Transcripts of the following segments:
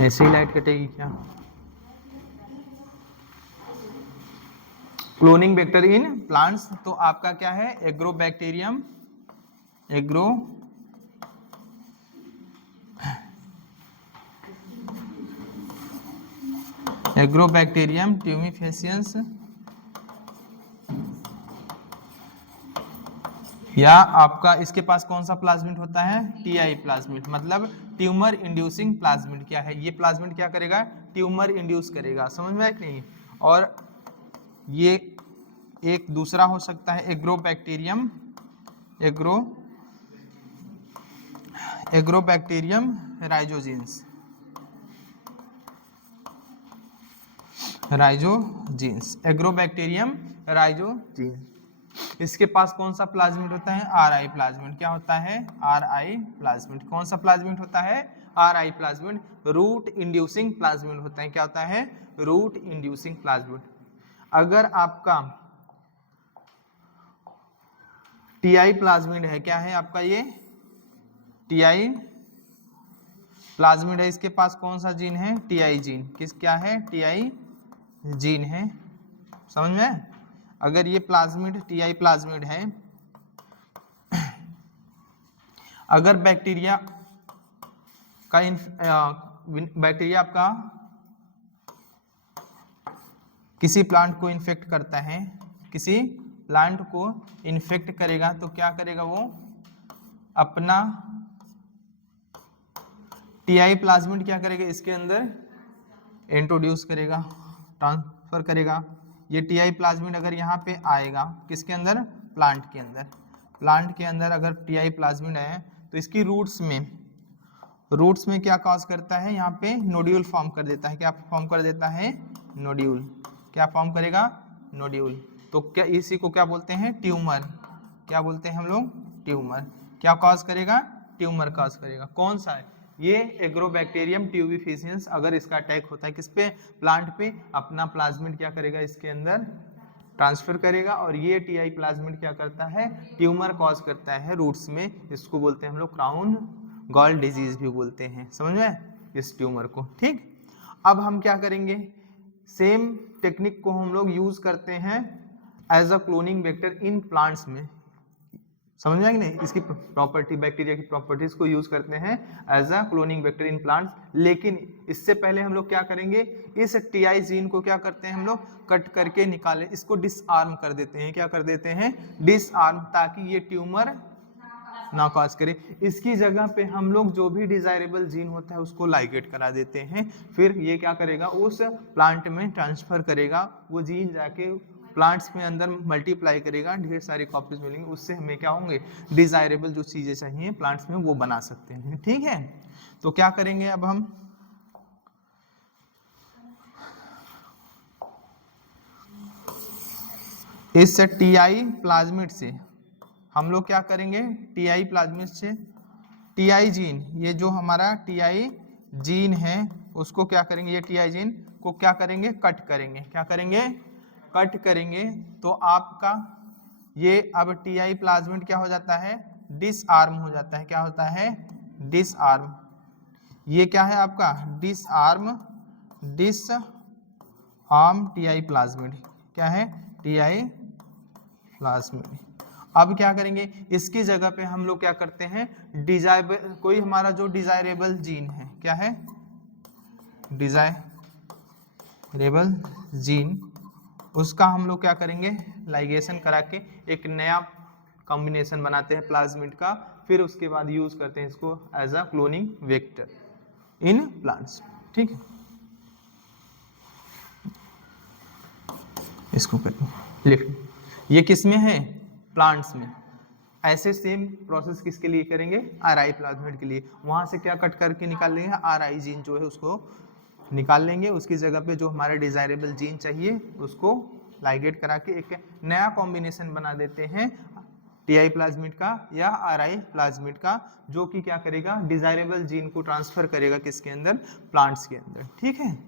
ऐसे ही लाइट कटेगी क्या? क्लोनिंग वेक्टर इन प्लांट्स, तो आपका क्या है? एग्रोबैक्टीरियम, एग्रो एग्रोबैक्टीरियम ट्यूमिफेसियंस, या आपका इसके पास कौन सा प्लाज्मिड होता है? टीआई प्लाज्मिड, मतलब ट्यूमर इंड्यूसिंग प्लाज्मिड। क्या है ये प्लाज्मिड? क्या करेगा? ट्यूमर इंड्यूस करेगा। समझ में आया कि नहीं? और ये एक दूसरा हो सकता है agrobacterium, agrobacterium rhizogenes, agrobacterium rhizogenes. इसके पास कौन सा प्लाज्मिड होता है? R I plasmid. क्या होता है? R I plasmid. कौन सा प्लाज्मिड होता है? R I plasmid. Root inducing plasmid होता है। क्या होता है? Root inducing plasmid. अगर आपका टीआई प्लाज्मिड है, क्या है आपका ये? टीआई प्लाज्मिड है, इसके पास कौन सा जीन है? TI gene. किस क्या है? टीआई जीन है। समझ में? अगर ये प्लाज्मिड टीआई प्लाज्मिड है, अगर बैक्टीरिया आपका किसी प्लांट को इन्फेक्ट करता है, किसी प्लांट को इन्फेक्ट करेगा, तो क्या करेगा? वो अपना टीआई प्लाज्मिड क्या करेगा? इसके अंदर इंट्रोड्यूस करेगा, ट्रांसफर करेगा। ये टीआई प्लाज्मिड अगर यहाँ पे आएगा, किसके अंदर? प्लांट के अंदर। प्लांट के अंदर अगर टीआई प्लाज्मिड आए तो इसकी रूट्स में क्या कॉज करता है? यहाँ पे नोड्यूल फॉर्म कर देता है। क्या फॉर्म कर देता है? नोड्यूल। क्या फॉर्म करेगा? नोड्यूल। तो क्या इसी को क्या बोलते हैं? ट्यूमर। क्या बोलते हैं हम लोग? ट्यूमर। क्या कॉज करेगा? ट्यूमर कॉज करेगा। कौन सा है ये? एग्रोबैक्टीरियम ट्यूबिफिशियंस। अगर इसका अटैक होता है किस पे? प्लांट पे, अपना प्लाज्मिड क्या करेगा? इसके अंदर ट्रांसफर करेगा, और ये टीआई प्लाज्मिड क्या करता है? ट्यूमर कॉज करता है रूट्स में। इसको बोलते हैं हम लोग क्राउन गॉल डिजीज भी बोलते हैं। समझ में इस ट्यूमर को? ठीक। अब हम क्या करेंगे? सेम टेक्निक को हम लोग यूज करते हैं as a cloning vector in plants में। समझ में आएगी नहीं? इसकी प्रॉपर्टी, बैक्टीरिया की प्रॉपर्टीज को यूज करते हैं as a cloning vector in plants. लेकिन इससे पहले हम लोग क्या करेंगे? इस टीआई जीन को क्या करते हैं हम लोग? कट करके निकाले, इसको डिसआर्म कर देते हैं। क्या कर देते हैं? डिसआर्म, ताकि ये ट्यूमर ना कॉज करे। इसकी जगह पे हम लोग जो भी डिजायरेबल जीन होता है उसको लाइगेट करा देते हैं। फिर ये क्या करेगा? उस प्लांट में ट्रांसफर करेगा, वो जीन जाके प्लांट्स में अंदर मल्टीप्लाई करेगा, ढेर सारी कॉपीज मिलेंगी, उससे हमें क्या होंगे? डिजायरेबल जो चीजें चाहिए प्लांट्स में वो बना सकते हैं। ठीक है, तो क्या करेंगे अब हम? इस टीआई प्लाज्मिड से हम लोग क्या करेंगे? टीआई प्लाज्मिड से टीआई जीन, ये जो हमारा टीआई जीन है उसको क्या करेंगे? ये टीआई जीन को क्या करेंगे? कट करेंगे। क्या करेंगे? कट करेंगे। तो आपका ये अब टीआई प्लाज्मिड क्या हो जाता है? डिसआर्म हो जाता है। क्या होता है? डिसआर्म। ये क्या है आपका? Disarm, disarm TI plasmid. क्या है? TI plasmid. अब क्या करेंगे? इसकी जगह पे हम लोग क्या करते हैं? डिजायरेबल, कोई हमारा जो डिजायरेबल जीन है, क्या है? डिजायरेबल जीन, उसका हम लोग क्या करेंगे? लाइगेशन करा के एक नया कॉम्बिनेशन बनाते हैं प्लाज्मिड का, फिर उसके बाद यूज करते हैं इसको as a cloning vector in plants. ठीक है, इसको करें लिख। ये किस में है? प्लांट्स में। ऐसे सेम प्रोसेस किसके लिए करेंगे? आर आई प्लाज्मिड के लिए। वहां से क्या कट करके निकाल लेंगे? आर आई जीन जो है उसको निकाल लेंगे, उसकी जगह पे जो हमारा डिजायरेबल जीन चाहिए उसको लाइगेट करा के एक नया कॉम्बिनेशन बना देते हैं टीआई प्लाज्मिड का या आर आई प्लाज्मिड का, जो कि क्या करेगा? डिजायरेबल जीन को ट्रांसफर करेगा किसके अंदर? प्लांट्स के अंदर। ठीक है,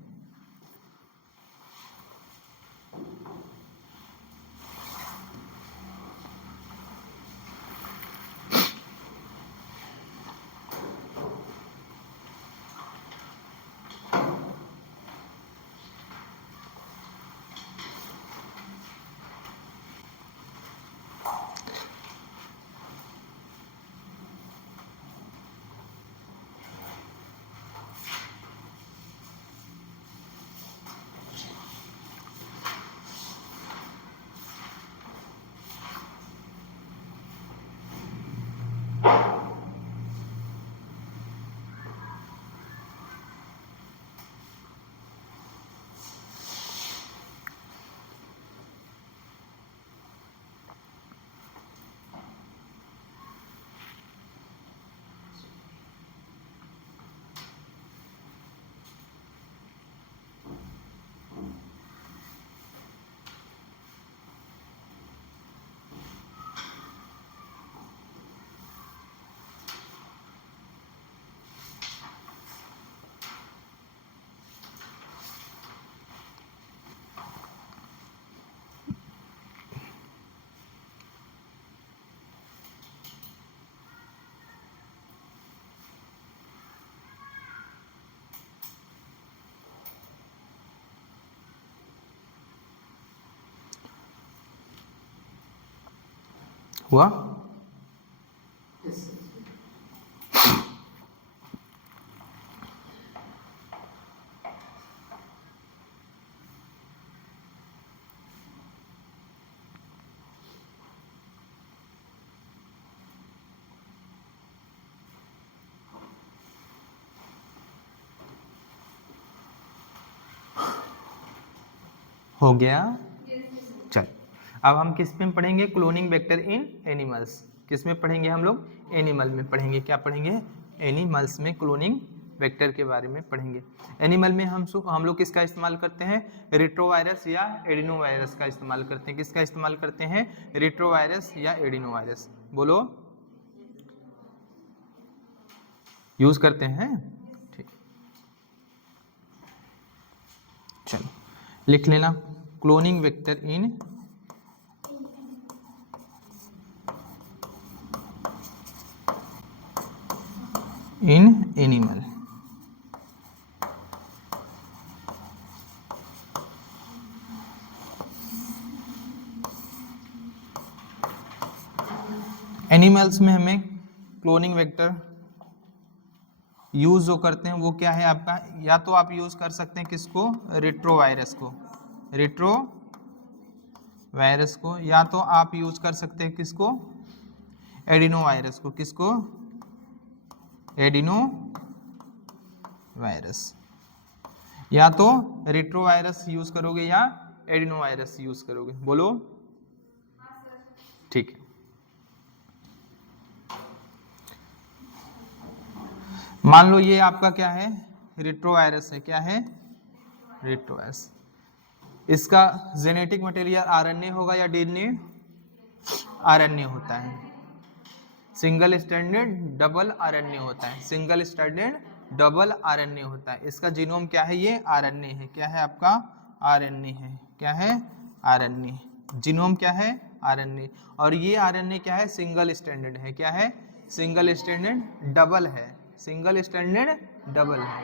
हुआ? हो गया? चल, अब हम किस में पढ़ेंगे? Cloning vector in animals. किस में पढ़ेंगे हम लोग? एनिमल में पढ़ेंगे। क्या पढ़ेंगे? एनिमल्स में क्लोनिंग वेक्टर के बारे में पढ़ेंगे। एनिमल में हम लोग किसका इस्तेमाल करते हैं? रेट्रोवायरस या एडिनोवायरस का इस्तेमाल करते हैं। किसका इस्तेमाल करते हैं? रेट्रोवायरस या एडिनोवायरस। बोलो, यूज करते हैं? ठीक, चलो लिख लेना, cloning vector in animal. Animals में हमें क्लोनिंग वेक्टर यूज जो करते हैं वो क्या है आपका? या तो आप यूज कर सकते हैं किसको? रेट्रोवायरस को, रेट्रोवायरस को। या तो आप यूज कर सकते हैं किसको? एडिनोवायरस को। किसको? एडिनोवायरस। या तो रेट्रोवायरस यूज करोगे या एडिनोवायरस यूज करोगे। बोलो, ठीक है। मान लो ये आपका क्या है? रेट्रोवायरस है। क्या है? रेट्रोवायरस। इसका जेनेटिक मटेरियल आरएनए होगा या डीएनए? आरएनए होता है। सिंगल स्टैंडर्ड डबल आरएनए होता है। सिंगल स्टैंडर्ड डबल आरएनए होता है। इसका जीनोम क्या है? ये आरएनए है। क्या है आपका? आरएनए है। क्या है? आरएनए। जीनोम क्या है? आरएनए। और ये आरएनए क्या है? सिंगल स्टैंडर्ड है। क्या है? सिंगल स्टैंडर्ड डबल है। सिंगल स्टैंडर्ड डबल है।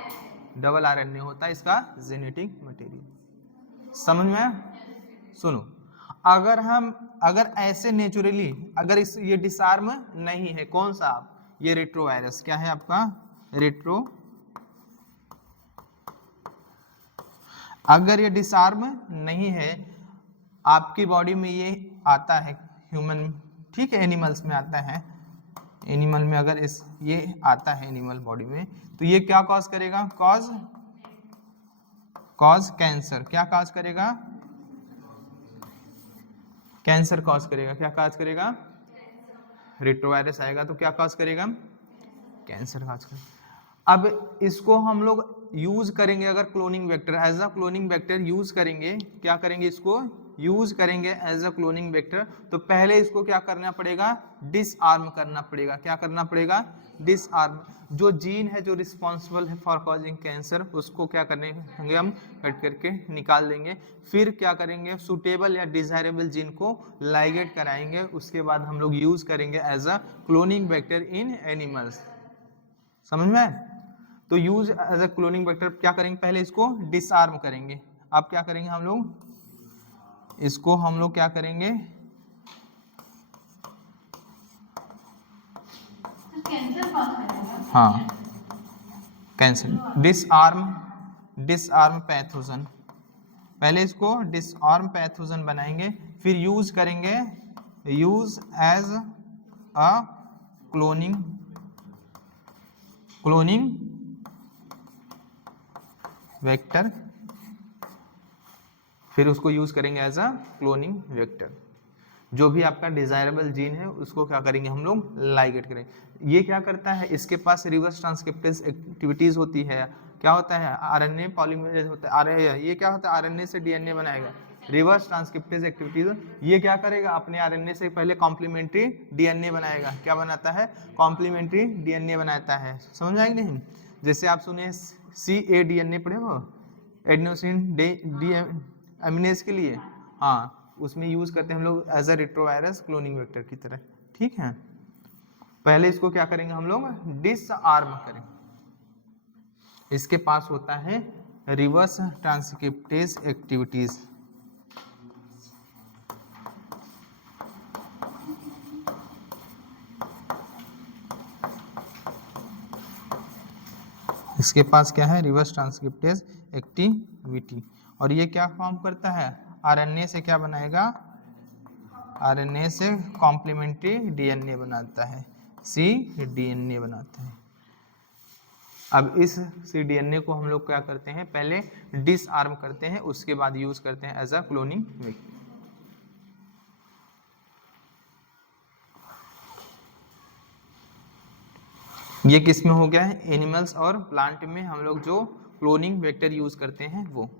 डबल आरएनए होता है इसका जेनेटिक मटेरियल। समझ में आया? सुनो, अगर ऐसे नेचुरली अगर इस ये डिसआर्म नहीं है, कौन सा? आप ये रेट्रोवायरस क्या है आपका? रेट्रो। अगर ये डिसआर्म नहीं है, आपकी बॉडी में ये आता है ह्यूमन, ठीक है, एनिमल्स में आता है। एनिमल में अगर ये आता है एनिमल बॉडी में, तो ये क्या कॉज करेगा? Cause cancer. क्या कॉज करेगा? कैंसर कॉज करेगा। क्या कॉज करेगा? रेट्रोवायरस आएगा तो क्या कॉज करेगा? कैंसर कॉज करेगा। अब इसको हम लोग यूज करेंगे अगर cloning vector, as a cloning vector use करेंगे। क्या करेंगे? इसको यूज करेंगे एज अ क्लोनिंग वेक्टर। तो पहले इसको क्या करना पड़ेगा? डिसआर्म करना पड़ेगा। क्या करना पड़ेगा? डिसआर्म। जो जीन है जो रिस्पॉन्सिबल है फॉर कॉजिंग कैंसर, उसको क्या करेंगे? हम कट करके निकाल देंगे। फिर क्या करेंगे? सुटेबल या डिजायरेबल जीन को लाइगेट कराएंगे। उसके बाद हम लोग यूज करेंगे as a cloning vector in animals. समझ में आए? तो use as a cloning vector क्या करेंगे? पहले इसको डिसआर्म करेंगे। अब क्या करेंगे हम लोग? इसको हम लोग क्या करेंगे? हाँ, कैंसर। Disarm pathogen. पहले इसको डिसआर्म पैथोजन बनाएंगे, फिर यूज करेंगे, use as a cloning vector. फिर उसको यूज करेंगे एज अ क्लोनिंग वेक्टर। जो भी आपका डिजायरेबल जीन है उसको क्या करेंगे हम लोग? लाइगेट करेंगे। ये क्या करता है? इसके पास रिवर्स ट्रांसक्रिप्टेज एक्टिविटीज होती है। क्या होता है? आरएनए पॉलीमरेज होता है। ये क्या होता है? आरएनए से डीएनए बनाएगा। Reverse transcriptase activities. ये क्या करेगा? अपने आरएनए से पहले कॉम्प्लीमेंट्री डीएनए बनाएगा। क्या बनाता है? कॉम्प्लीमेंट्री डीएनए बनाता है। समझ आएगी नहीं? जैसे आप सुने CA डीएनए पढ़े हो, एडेनोसिन डी अमीनेज के लिए, हाँ, उसमें यूज करते हैं हम लोग as a retrovirus cloning vector की तरह। ठीक है, पहले इसको क्या करेंगे हम लोग? डिसआर्म करेंगे। इसके पास होता है रिवर्स ट्रांसक्रिप्टेज एक्टिविटीज। इसके पास क्या है, रिवर्स ट्रांसक्रिप्टेज एक्टिविटी। और ये क्या फॉर्म करता है, आरएनए से क्या बनाएगा, आरएनए से कॉम्प्लीमेंट्री डीएनए बनाता है, cDNA बनाता है। अब इस cDNA को हम लोग क्या करते हैं, पहले डिसआर्म करते हैं, उसके बाद यूज करते हैं एज अ क्लोनिंग वेक्टर। ये किस में हो गया है, एनिमल्स और प्लांट में हम लोग जो क्लोनिंग वेक्टर यूज करते हैं वो।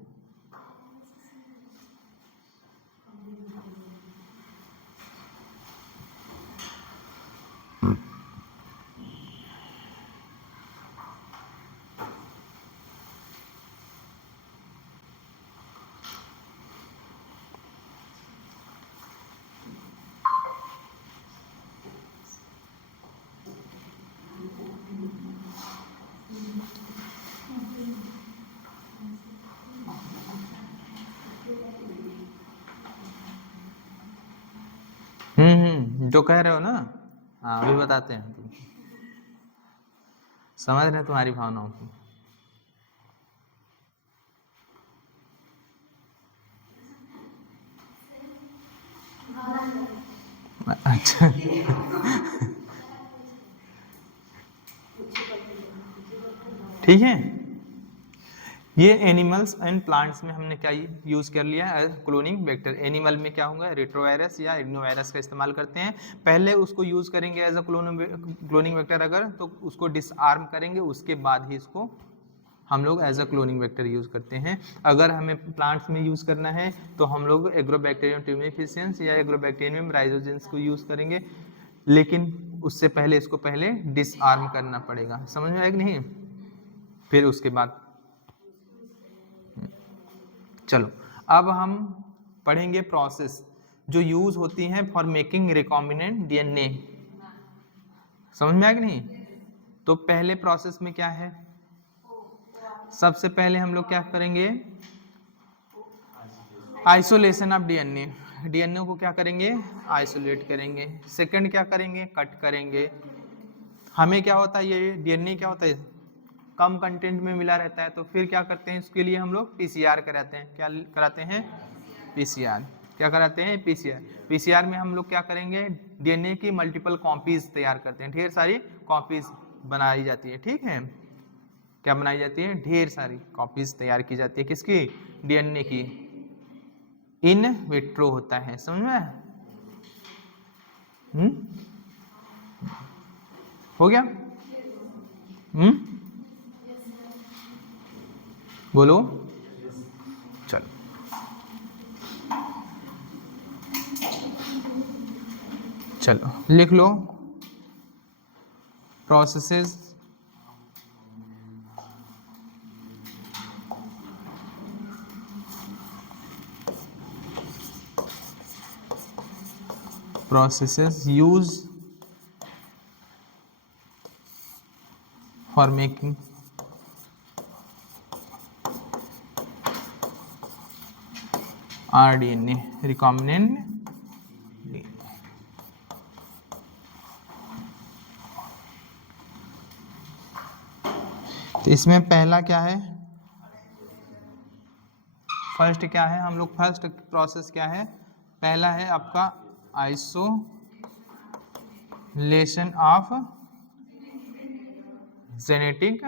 जो कह रहे हो ना, हाँ अभी बताते हैं, समझ रहे हैं तुम्हारी भावनाओं को। अच्छा ठीक है, ये एनिमल्स एंड प्लांट्स में हमने क्या यूज कर लिया है, क्लोनिंग वेक्टर। एनिमल में क्या होगा, रेट्रोवायरस या एडनोवायरस का इस्तेमाल करते हैं। पहले उसको यूज करेंगे एज अ क्लोनिंग वेक्टर, अगर तो उसको डिसआर्म करेंगे, उसके बाद ही इसको हम लोग as a cloning vector use करते हैं। अगर हमें प्लांट्स में यूज करना है तो हम लोग एग्रोबैक्टीरियम ट्यूमेफिशियंस या एग्रोबैक्टीरियम राइजोजेंस को यूज करेंगे, लेकिन उससे पहले इसको पहले डिसआर्म करना पड़ेगा। समझ में आया कि नहीं, फिर उसके बाद चलो अब हम पढ़ेंगे प्रोसेस जो यूज होती हैं फॉर मेकिंग रिकॉम्बिनेंट डीएनए। समझ में आया कि नहीं, तो पहले प्रोसेस में क्या है, सबसे पहले हम लोग क्या करेंगे, आइसोलेशन ऑफ डीएनए। डीएनए को क्या करेंगे, आइसोलेट करेंगे। सेकंड क्या करेंगे, कट करेंगे। हमें क्या होता है, ये डीएनए क्या होता है, कम कंटेंट में मिला रहता है, तो फिर क्या करते हैं, इसके लिए हम लोग पीसीआर कराते हैं। क्या कराते हैं, पीसीआर। क्या कराते हैं, पीसीआर। पीसीआर में हम लोग क्या करेंगे, डीएनए की मल्टीपल कॉपीज तैयार करते हैं, ढेर सारी कॉपीज बनाई जाती है। ठीक है, क्या बनाई जाती है, ढेर सारी कॉपीज तैयार की जाती है, किसकी, डीएनए की। इन विट्रो होता है, समझ में आया? हो गया? बोलो। चलो चलो लिख लो, processes used for making rDNA, recombinant DNA। तो इसमें पहला क्या है, फर्स्ट क्या है, हम लोग फर्स्ट प्रोसेस क्या है, पहला है आपका आइसोलेशन ऑफ जेनेटिक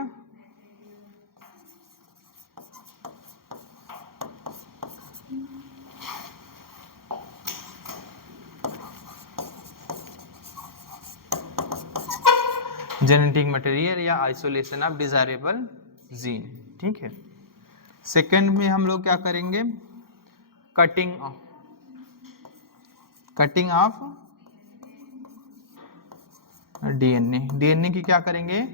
मटेरियल या आइसोलेशन ऑफ डिजायरेबल जीन। ठीक है, सेकंड में हम लोग क्या करेंगे, कटिंग ऑफ डीएनए। डीएनए की क्या करेंगे,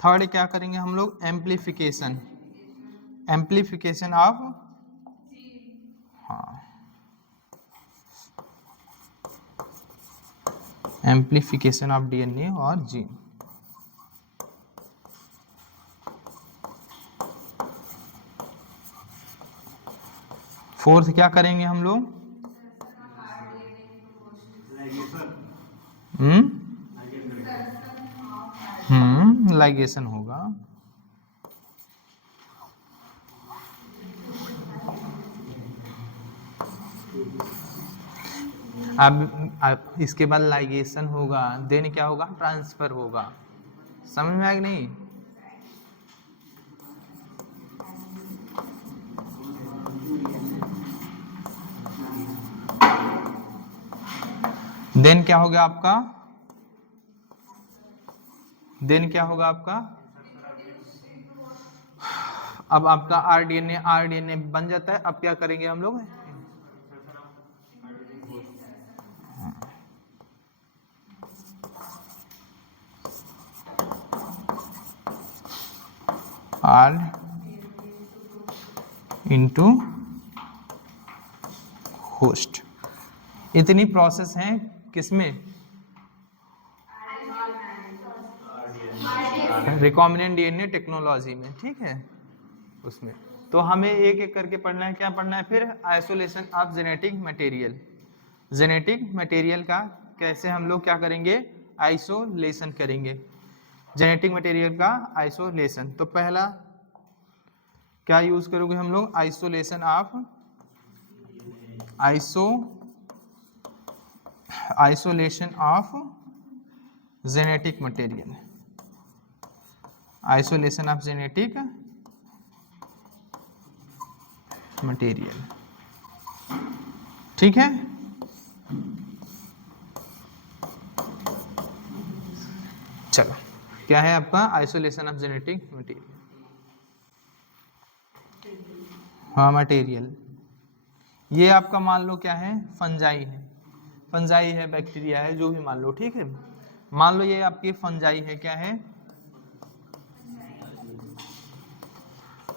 थर्ड क्या करेंगे हम लोग, एम्प्लीफिकेशन ऑफ, हाँ, एम्प्लीफिकेशन ऑफ डीएनए और जीन। फोर्थ क्या करेंगे हम लोग, लाइगेशन होगा। अब इसके बाद लाइगेशन होगा, देन क्या होगा, ट्रांसफर होगा। समझ में आया कि नहीं? देन क्या होगा आपका, देन क्या होगा आपका, अब आपका आरडीएनए बन जाता है। अब क्या करेंगे हम लोग, आर इंटू होस्ट। इतनी प्रोसेस है किसमें, रिकॉम्बिनेंट डीएनए टेक्नोलॉजी में, ठीक है उसमें। तो हमें एक एक करके पढ़ना है। क्या पढ़ना है फिर, isolation of genetic material. Genetic material का कैसे हम लोग क्या करेंगे, आइसोलेशन करेंगे, जेनेटिक मटेरियल का आइसोलेशन। तो पहला क्या यूज करोगे हम लोग, isolation of isolation of genetic material, isolation of genetic material, ठीक है। चलो, क्या है आपका आइसोलेशन ऑफ जेनेटिक मटेरियल, हाँ मटेरियल। ये आपका मान लो क्या है, फंजाई है, फंजाई है, बैक्टीरिया है, जो भी मान लो, ठीक है। मान लो ये आपकी फंजाई है, क्या है,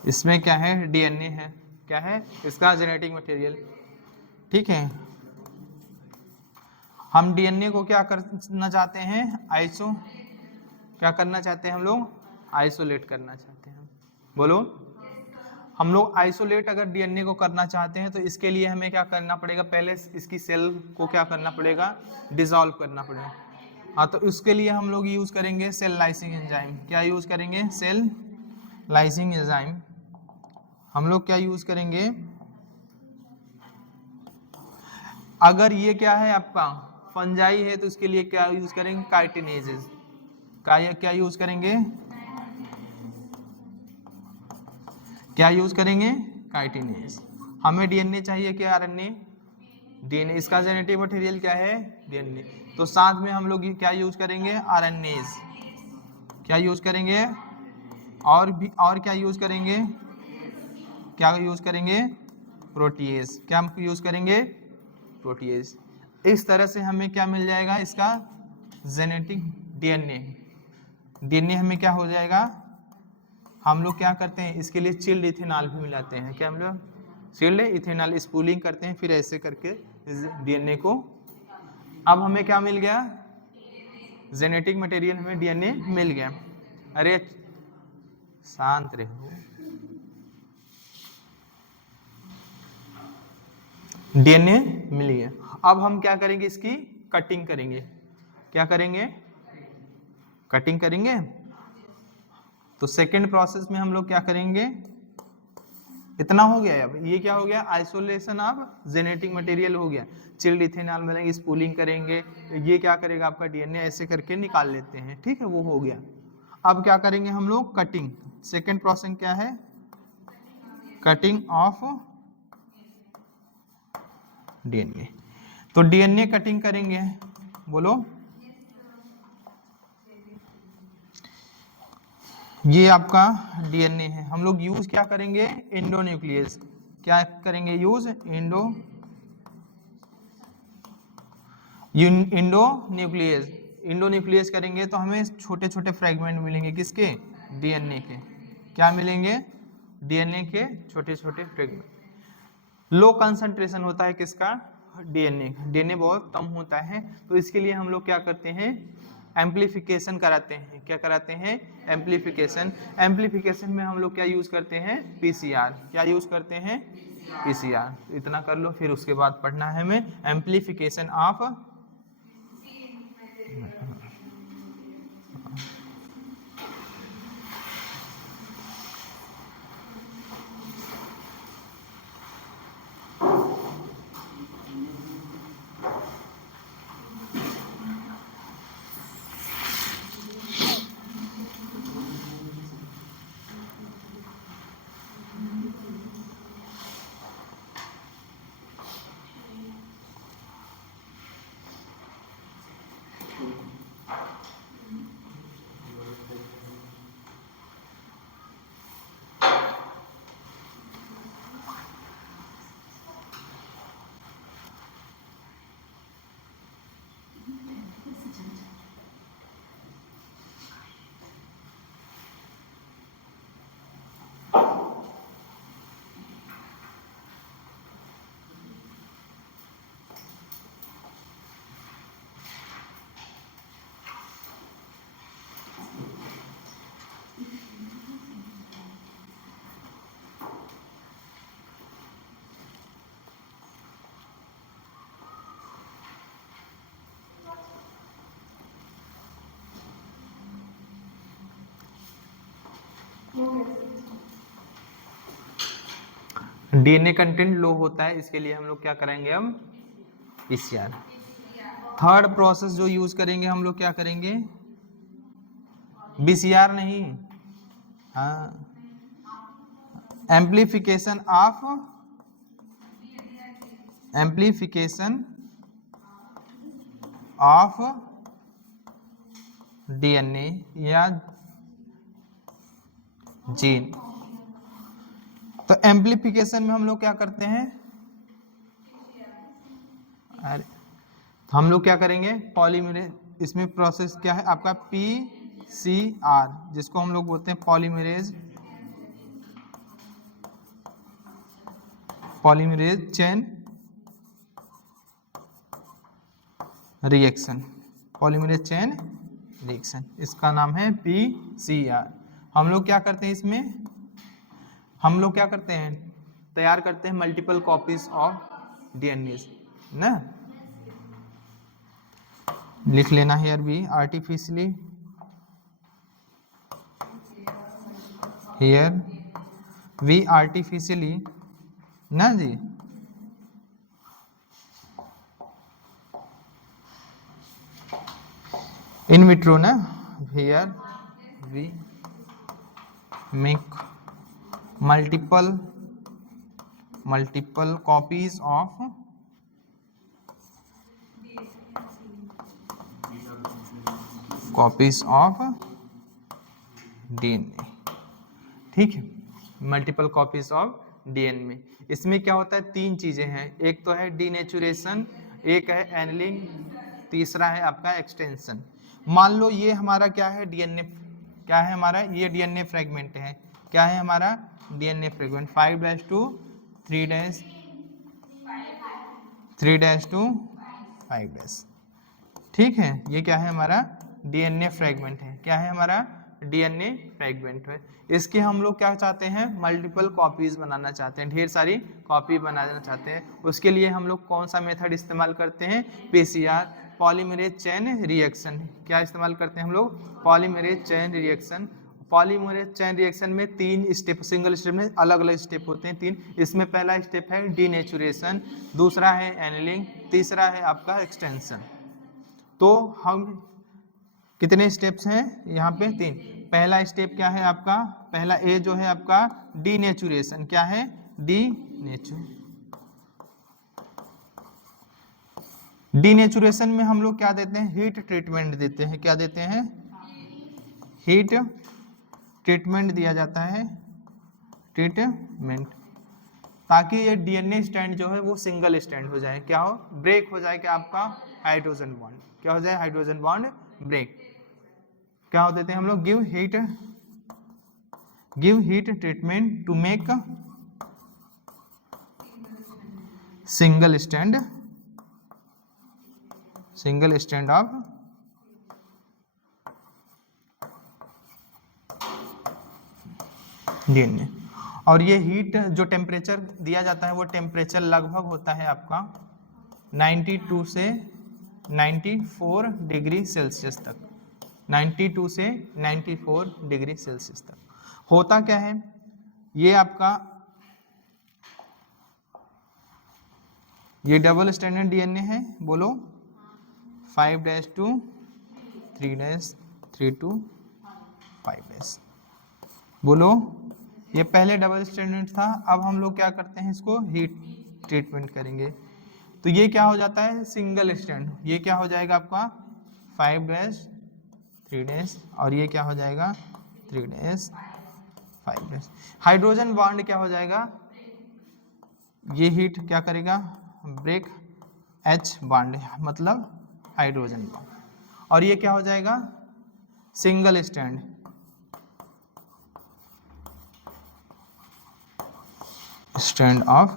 इसमें क्या है, डीएनए है, क्या है इसका जेनेटिक मटेरियल, ठीक है। हम डीएनए को क्या करना चाहते हैं, क्या करना चाहते हैं हम लोग, आइसोलेट करना चाहते हैं। बोलो, हम लोग आइसोलेट अगर डीएनए को करना चाहते हैं तो इसके लिए हमें क्या करना पड़ेगा, पहले इसकी सेल को क्या करना पड़ेगा, डिसॉल्व करना पड़ेगा। हाँ, तो उसके लिए हम लोग यूज करेंगे सेल लाइसिंग एंजाइम। क्या यूज करेंगे, सेल लाइसिंग एंजाइम। हम लोग क्या यूज करेंगे, अगर ये क्या है आपका फंजाई है तो इसके लिए क्या यूज करेंगे, काइटिनेजेस। क्या यूज करेंगे, क्या यूज करेंगे, काइटिनेज। हमें डीएनए चाहिए क्या, आरएनए, डीएनए, इसका जेनेटिक मटेरियल क्या है, डीएनए। तो साथ में हम लोग क्या यूज करेंगे, आरएनएज। क्या यूज करेंगे, और भी, और क्या यूज करेंगे, क्या यूज करेंगे, प्रोटीएज। क्या हम यूज करेंगे, प्रोटीएज। इस तरह से हमें क्या मिल जाएगा, इसका जेनेटिक डीएनए। डीएनए हमें क्या हो जाएगा, हम लोग क्या करते हैं इसके लिए चिल्ड इथेनॉल भी मिलाते हैं। क्या हम लोग चिल्ड इथेनॉल स्पूलिंग करते हैं, फिर ऐसे करके डीएनए को। अब हमें क्या मिल गया, जेनेटिक मटेरियल, हमें डीएनए मिल गया। अरे शांत रहो, डीएनए मिल गया। अब हम क्या करेंगे, इसकी कटिंग करेंगे। क्या करेंगे, कटिंग करेंगे। तो सेकेंड प्रोसेस में हम लोग क्या करेंगे, इतना हो गया। अब ये क्या हो गया, आइसोलेशन ऑफ जेनेटिक मटेरियल हो गया। चिल्ड इथेनॉल मिलेंगे, स्पूलिंग करेंगे, ये क्या करेगा आपका डीएनए ऐसे करके निकाल लेते हैं, ठीक है, वो हो गया। अब क्या करेंगे हम लोग, कटिंग। सेकेंड प्रोसेस क्या है, कटिंग ऑफ डीएनए। तो डीएनए कटिंग करेंगे, बोलो। ये आपका डीएनए है, हम लोग यूज क्या करेंगे, एंडोन्यूक्लियस। क्या करेंगे यूज, इंडोन्यूक्लियस। इंडोन्यूक्लियस करेंगे तो हमें छोटे छोटे फ्रेगमेंट मिलेंगे, किसके, डीएनए के। क्या मिलेंगे, डीएनए के छोटे छोटे फ्रेगमेंट। लो कंसंट्रेशन होता है किसका, डीएनए। डीएनए बहुत कम होता है, तो इसके लिए हम लोग क्या करते हैं, एम्प्लीफिकेशन कराते हैं। क्या कराते हैं, एम्प्लीफिकेशन। एम्प्लीफिकेशन में हम लोग क्या यूज करते हैं, पीसीआर। क्या यूज करते हैं, पीसीआर। इतना कर लो, फिर उसके बाद पढ़ना है हमें एम्प्लीफिकेशन ऑफ डीएनए कंटेंट लो होता है, इसके लिए हम लोग क्या करेंगे, हम पीसीआर। थर्ड प्रोसेस जो यूज करेंगे हम लोग क्या करेंगे, बीसीआर नहीं, हाँ, एम्प्लीफिकेशन ऑफ डीएनए या जीन। तो एम्प्लीफिकेशन में हम लोग क्या करते हैं, अरे हम लोग क्या करेंगे, पॉलीमरेज, इसमें प्रोसेस क्या है आपका पीसीआर, जिसको हम लोग बोलते हैं polymerase chain reaction, polymerase chain reaction, इसका नाम है पीसीआर। हम लोग क्या करते हैं इसमें, हम लोग क्या करते हैं, तैयार करते हैं मल्टीपल कॉपीज ऑफ डीएनए ना, लिख लेना है भी आर्टिफिशियली, हियर वी आर्टिफिशियली ना जी, इन विट्रो ना, here we make multiple copies of DNA, ठीक है, मल्टीपल कॉपीज ऑफ डीएनए। इसमें क्या होता है, तीन चीजें हैं, एक तो है डीनेचुरेशन, एक है एनलिंग, तीसरा है आपका एक्सटेंशन। मान लो ये हमारा क्या है, डीएनए, क्या है हमारा, ये डीएनए फ्रेगमेंट है, क्या है हमारा डीएनए फ्रेगमेंट 5' 3' 5', ठीक है, ये क्या है हमारा डीएनए फ्रेगमेंट है, क्या है हमारा डीएनए फ्रेगमेंट है। इसके हम लोग क्या चाहते हैं, मल्टीपल कॉपीज बनाना चाहते हैं, ढेर सारी कॉपी बनाना चाहते हैं। उसके लिए हम लोग कौन सा मेथड इस्तेमाल करते हैं, पीसीआर, पॉलीमरेज चेन रिएक्शन। क्या इस्तेमाल करते हैं हम लोग, polymerase chain reaction. Polymerase chain reaction में तीन स्टेप, सिंगल स्टेप में अलग अलग स्टेप होते हैं तीन। इसमें पहला स्टेप है डीनेचुरेशन, दूसरा है एनिलिंग, तीसरा है आपका एक्सटेंशन। तो हम कितने स्टेप्स हैं यहाँ पे, तीन। पहला स्टेप क्या है आपका, पहला ए जो है आपका डीनेचुरेशन, क्या है डीनेचुरेशन में हम लोग क्या देते हैं, हीट ट्रीटमेंट देते हैं, क्या देते हैं, हीट ट्रीटमेंट दिया जाता है, ट्रीटमेंट, ताकि ये डीएनए स्टैंड जो है वो सिंगल स्टैंड हो जाए, क्या हो, ब्रेक हो जाए, क्या आपका हाइड्रोजन बॉन्ड, क्या हो जाए, हाइड्रोजन बॉन्ड ब्रेक। क्या हो देते हैं हम लोग, give heat treatment to make single stand of DNA. और ये हीट जो टेम्परेचर दिया जाता है वो टेम्परेचर लगभग होता है आपका 92 से 94 डिग्री सेल्सियस तक, 92 से 94 डिग्री सेल्सियस तक। होता क्या है, ये आपका ये डबल स्टैंडर्ड डीएनए है, बोलो 5' 3' 5', बोलो, ये पहले डबल स्टैंडर्ड था। अब हम लोग क्या करते हैं, इसको हीट ट्रीटमेंट करेंगे, तो ये क्या हो जाता है, सिंगल स्टैंड, ये क्या हो जाएगा आपका 5' 3' और ये क्या हो जाएगा 3' 5'। हाइड्रोजन बॉन्ड क्या हो जाएगा, ये हीट क्या करेगा, ब्रेक H बॉन्ड, मतलब हाइड्रोजन बॉन्ड, और ये क्या हो जाएगा, single stand, stand of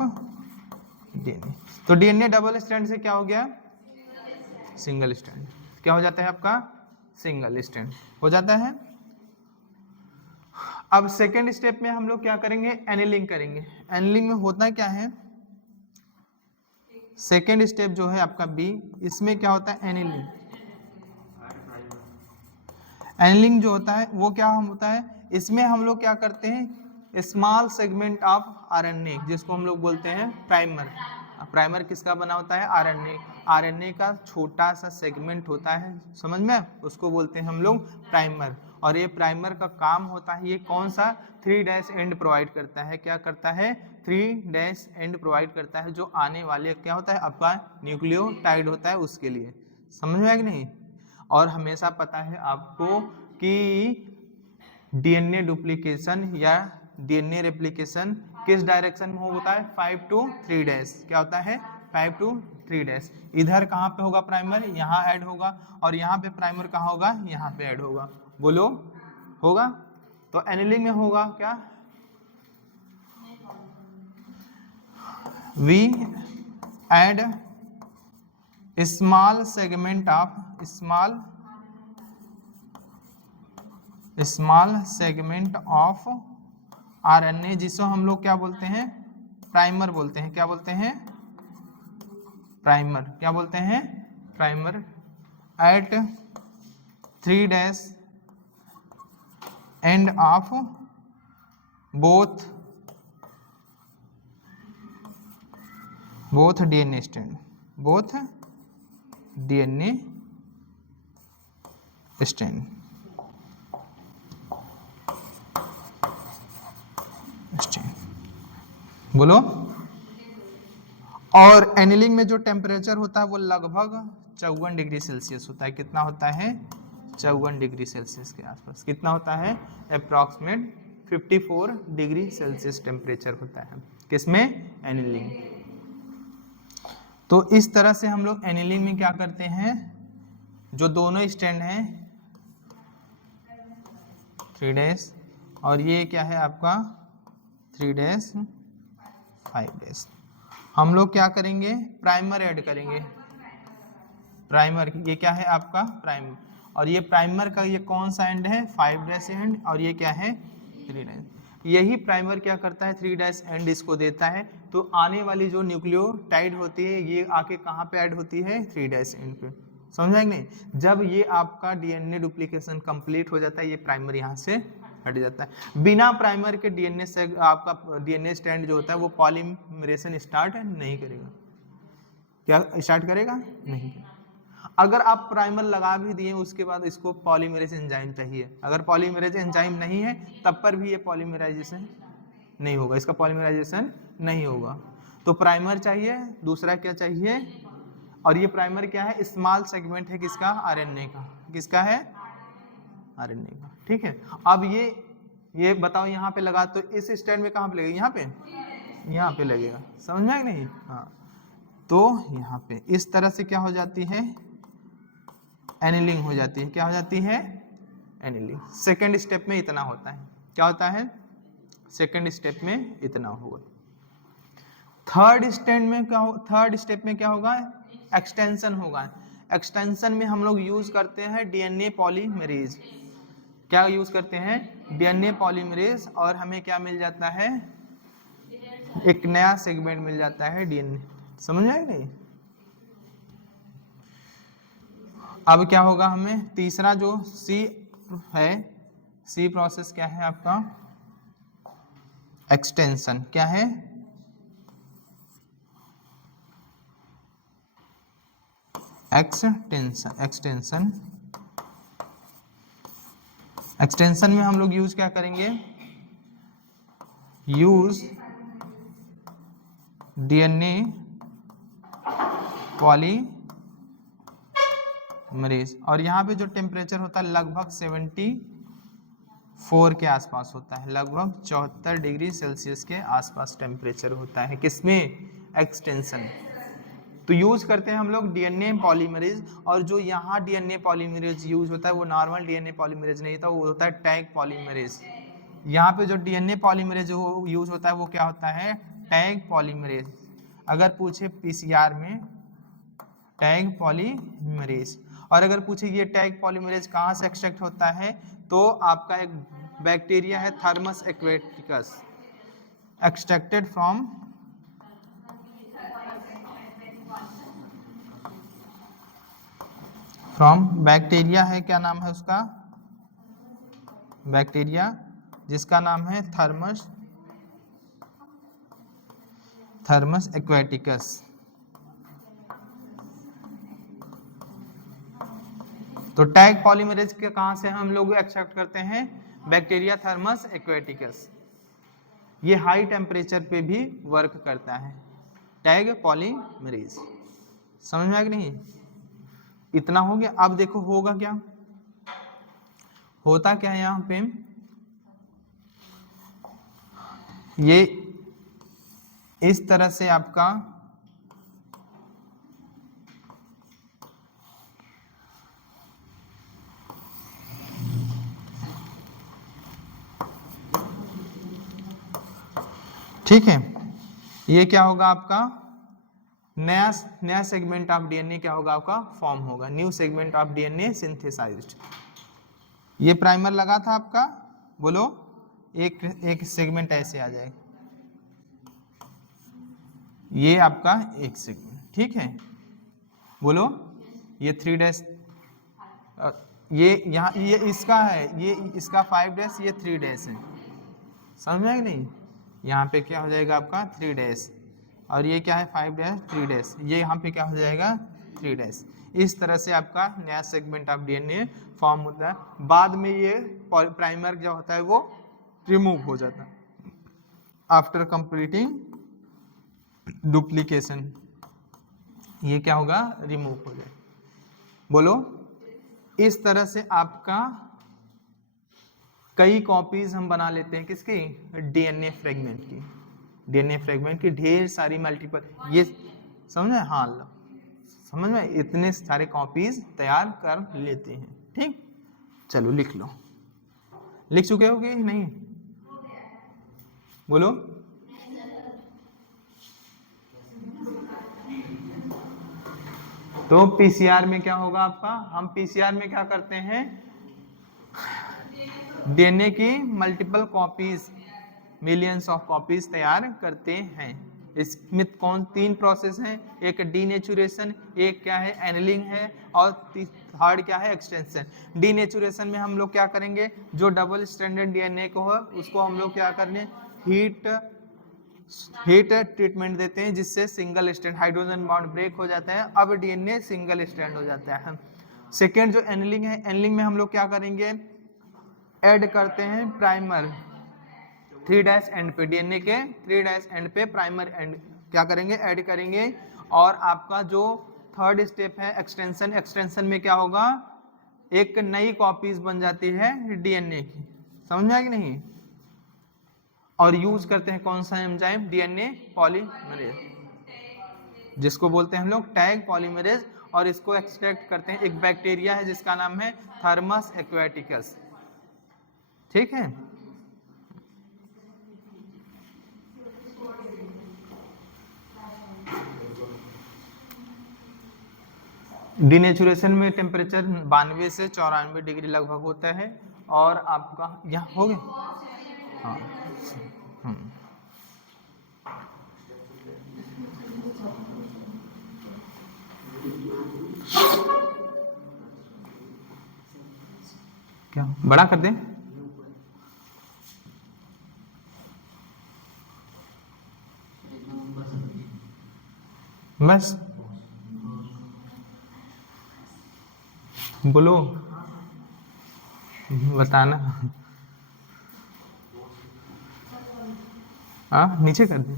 DNA. तो डीएनए डबल स्टैंड से क्या हो गया, सिंगल स्टैंड, क्या हो जाता है आपका, सिंगल स्टैंड हो जाता है। अब सेकेंड स्टेप में हम लोग क्या करेंगे, एनिलिंग करेंगे। एनिलिंग में होता क्या है, सेकेंड स्टेप जो है आपका बी, इसमें क्या होता है, एनिलिंग। एनिलिंग जो होता है वो क्या होता है, इसमें हम लोग क्या करते हैं, स्मॉल सेगमेंट ऑफ आरएनए, जिसको हम लोग बोलते हैं प्राइमर। प्राइमर किसका बना होता है, आरएनए। आरएनए का छोटा सा सेगमेंट होता है, समझ में, उसको बोलते हैं हम लोग प्राइमर। और ये प्राइमर का काम होता है, ये कौन सा, 3' एंड प्रोवाइड करता है, क्या करता है, 3' एंड प्रोवाइड करता है, जो आने वाले क्या होता है आपका न्यूक्लियोटाइड होता है उसके लिए, समझ में आया कि नहीं। और हमेशा पता है आपको कि डीएनए डुप्लीकेशन या डीएनए रेप्लिकेशन किस डायरेक्शन में होता है, 5 to 3', क्या होता है 5 to 3'। इधर कहाँ पे होगा प्राइमर, यहाँ ऐड होगा, और यहाँ पे प्राइमर कहाँ होगा, यहाँ पे ऐड होगा, बोलो होगा। तो एनिलिंग में होगा क्या, we add small segment of RNA, जिसको हम लोग क्या बोलते हैं, प्राइमर बोलते हैं, क्या बोलते हैं, प्राइमर, क्या बोलते हैं, primer, at 3' end of both DNA strand, both DNA strand, बोलो। और एनिलिंग में जो टेम्परेचर होता है वो लगभग 54 डिग्री सेल्सियस होता है, कितना होता है, 54 डिग्री सेल्सियस के आसपास, कितना होता है, अप्रॉक्सीमेट 54 डिग्री सेल्सियस टेम्परेचर होता है, किसमें, एनिलिंग। तो इस तरह से हम लोग एनिलिंग में क्या करते हैं, जो दोनों स्टैंड हैं 3' और ये क्या है आपका 3' 5', हम लोग क्या करेंगे, प्राइमर ऐड करेंगे, प्राइमर, ये क्या है आपका प्राइमर, और ये प्राइमर का ये कौन सा एंड है, 5' एंड, और ये क्या है 3'। यही प्राइमर क्या करता है, 3' एंड इसको देता है, तो आने वाली जो न्यूक्लियोटाइड होती है ये आके कहाँ पे ऐड होती है, 3' एंड पे, समझा कि नहीं। जब ये आपका डीएनए डुप्लीकेशन कंप्लीट हो जाता है, ये प्राइमर यहाँ से हट जाता है। बिना प्राइमर के डीएनए से आपका डीएनए स्ट्रैंड जो होता है वो पॉलीमरेशन स्टार्ट नहीं करेगा, क्या स्टार्ट करेगा, नहीं करेगा। अगर आप प्राइमर लगा भी दिए उसके बाद इसको पॉलीमरेज एंजाइम चाहिए, अगर पॉलीमरेज एंजाइम नहीं है तब पर भी ये पॉलीमराइजेशन नहीं होगा, इसका पॉलीमराइजेशन नहीं होगा। तो प्राइमर चाहिए, दूसरा क्या चाहिए, और ये प्राइमर क्या है, स्मॉल सेगमेंट है किसका, आरएनए का, किसका है, आरएनए का, ठीक है। अब ये बताओ यहाँ पे लगा तो इस स्टैंड में कहाँ पे लगेगा, यहाँ पे लगेगा, समझ में आया कि नहीं, हाँ। तो यहाँ पे इस तरह से क्या हो जाती है, एनिलिंग हो जाती है, क्या हो जाती है, एनिलिंग। सेकेंड स्टेप में इतना होता है, क्या होता है, सेकेंड स्टेप में इतना होगा। थर्ड स्टेप में क्या होगा, एक्सटेंशन होगा। एक्सटेंशन में हम लोग यूज करते हैं डीएनए पॉलीमरेज, क्या यूज करते हैं, डीएनए पॉलीमरेज, और हमें क्या मिल जाता है, एक नया सेगमेंट मिल जाता है डीएनए, समझ में आया नहीं। अब क्या होगा, हमें तीसरा जो सी है, सी प्रोसेस क्या है आपका, एक्सटेंशन, क्या है, एक्सटेंशन में हम लोग यूज क्या करेंगे, यूज डीएनए पॉलीमरेज, और यहाँ पे जो टेम्परेचर होता है लगभग 74 के आसपास होता है, लगभग 74 डिग्री सेल्सियस के आसपास टेम्परेचर होता है, किसमें, एक्सटेंशन। तो यूज करते हैं हम लोग डीएनए पॉलीमरेज, और जो यहाँ डीएनए पॉलीमरेज यूज होता है वो नॉर्मल डीएनए पॉलीमरेज नहीं होता, वो होता है टैग पॉलीमरेज। यहाँ पे जो डीएनए पॉलीमरेज यूज होता है वो क्या होता है, टैग पॉलीमरेज। अगर पूछे पीसीआर में टैग पॉलीमरेज, और अगर पूछे ये टैग पॉलीमरेज कहाँ से एक्सट्रैक्ट होता है, तो आपका एक बैक्टीरिया है Thermus aquaticus, extracted from bacteria है, क्या नाम है उसका, बैक्टीरिया जिसका नाम है थर्मस एक्वेटिकस। तो टैग पॉलीमरेज के कहां से हम लोग एक्सट्रैक्ट करते हैं? Bacteria Thermus aquaticus. ये हाई टेम्परेचर पे भी वर्क करता है टैग पॉलीमरेज। समझ में आया कि नहीं? इतना हो गया। अब देखो होगा क्या, होता क्या है यहां पे, ये इस तरह से आपका ठीक है, ये क्या होगा आपका नया सेगमेंट ऑफ डीएनए क्या होगा आपका फॉर्म होगा, new segment of DNA synthesised. ये प्राइमर लगा था आपका, बोलो एक सेगमेंट ऐसे आ जाएगा, ये आपका एक सेगमेंट, ठीक है। बोलो ये 3 ये यहाँ ये इसका है, ये इसका 5 ये 3 है। समझ में आया कि नहीं? यहाँ पे क्या हो जाएगा आपका 3 और ये क्या है 5 ये यहाँ पे क्या हो जाएगा 3 इस तरह से आपका नया सेगमेंट ऑफ डीएनए फॉर्म होता है। बाद में ये प्राइमर जो होता है वो रिमूव हो जाता है आफ्टर कंप्लीटिंग डुप्लीकेशन। ये क्या होगा रिमूव हो जाए। बोलो इस तरह से आपका कई कॉपीज हम बना लेते हैं किसकी, डीएनए फ्रेगमेंट की, डीएनए फ्रेगमेंट की ढेर सारी मल्टीपल, ये समझ में? हाँ समझ में, इतने सारे कॉपीज तैयार कर लेते हैं। ठीक, चलो लिख लो। लिख चुके हो कि नहीं? बोलो तो पीसीआर में क्या होगा आपका, हम पीसीआर में क्या करते हैं, डीएनए की multiple copies, millions of copies तैयार करते हैं। इसमें कौन 3 प्रोसेस हैं, एक डीनेचुरेशन, एक क्या है एनलिंग है, और थर्ड क्या है एक्सटेंशन। डीनेचुरेशन में हम लोग क्या करेंगे, जो डबल स्ट्रैंडेड डीएनए को है उसको हम लोग क्या करने, हीट ट्रीटमेंट देते हैं जिससे single strand hydrogen bond break हो जाता है, अब डीएनए सिंगल स्ट्रैंड हो जाता है। सेकेंड जो एनलिंग है, एनलिंग में हम लोग क्या करेंगे, ऐड करते हैं प्राइमर 3' एंड पे, डीएनए के 3' एंड पे प्राइमर एंड क्या करेंगे ऐड करेंगे। और आपका जो थर्ड स्टेप है एक्सटेंशन, एक्सटेंशन में क्या होगा, एक नई कॉपीज बन जाती है डीएनए की। समझ में आया कि नहीं? और यूज करते हैं कौन सा एंजाइम, डीएनए पॉलीमरेज, जिसको बोलते हैं हम लोग टैग पॉलीमरेज, और इसको एक्सट्रैक्ट करते हैं। एक बैक्टीरिया है जिसका नाम है थर्मस एक्वेटिकस। ठीक है, डीनेचुरेशन में टेम्परेचर 92 से 94 डिग्री लगभग होता है। और आपका यहाँ हो गया, हाँ क्या बड़ा कर दें, बस बोलो बताना। हाँ नीचे कर दे,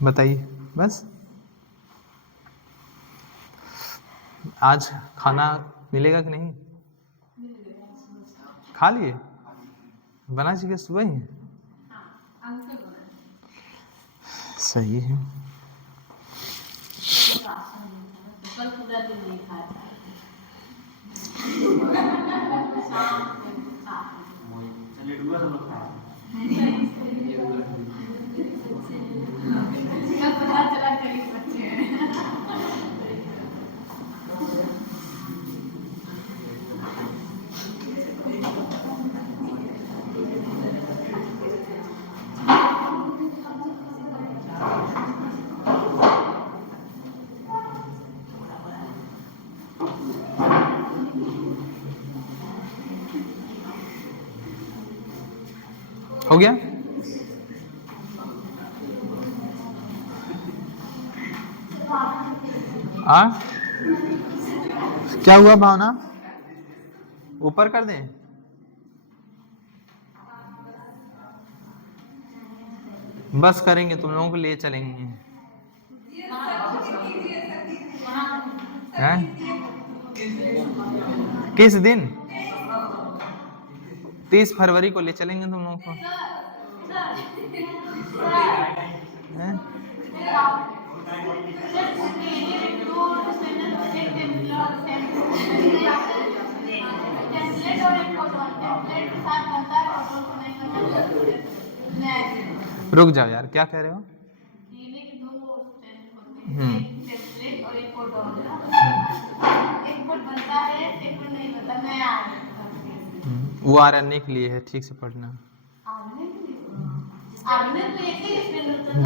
बताइए बस। आज खाना मिलेगा कि नहीं? खा लिए? बना चाहिए सुबह ही? सही है। हो गया? क्या हुआ भावना? ऊपर कर दें? बस करेंगे, तुम लोगों को ले चलेंगे। है? किस दिन? 30 फरवरी को ले चलेंगे तुम लोगों को। है? रुक जाओ यार, क्या कह रहे हो? वो RNA के लिए है, ठीक से पढ़ना।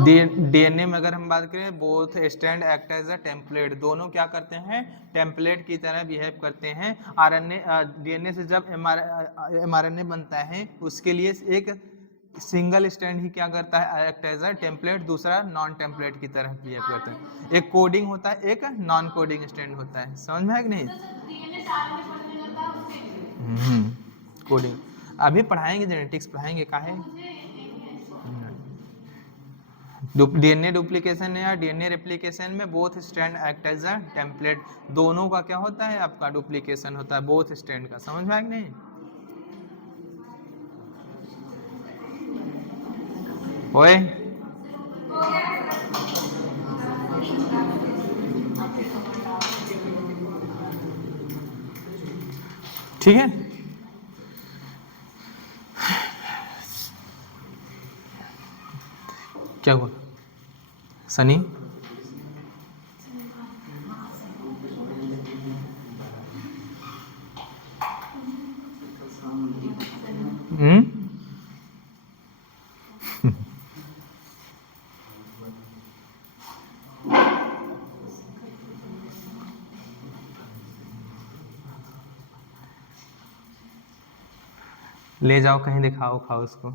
DNA में अगर हम बात करें, both stand act as a template, दोनों क्या करते हैं? टेम्पलेट की तरह बिहेव करते हैं। DNA से जब mRNA बनता है, उसके लिए एक सिंगल स्टैंड ही क्या करता है? एक्ट एज अ टेम्पलेट, दूसरा नॉन टेम्पलेट की तरह बिहेव करता है। एक कोडिंग होता है, एक नॉन कोडिंग स्टैंड होता है। समझ में है कि नहीं? कोडिंग अभी पढ़ाएंगे, जेनेटिक्स पढ़ाएंगे। काहे? DNA डुप्लीकेशन या DNA रेप्लिकेशन में both stand act as a template, दोनों का क्या होता है? आपका डुप्लीकेशन होता है, बोथ स्टैंड का। समझ में आया कि नहीं? ओए ठीक है। क्या हुआ सनी? ले जाओ कहीं, दिखाओ, खाओ उसको।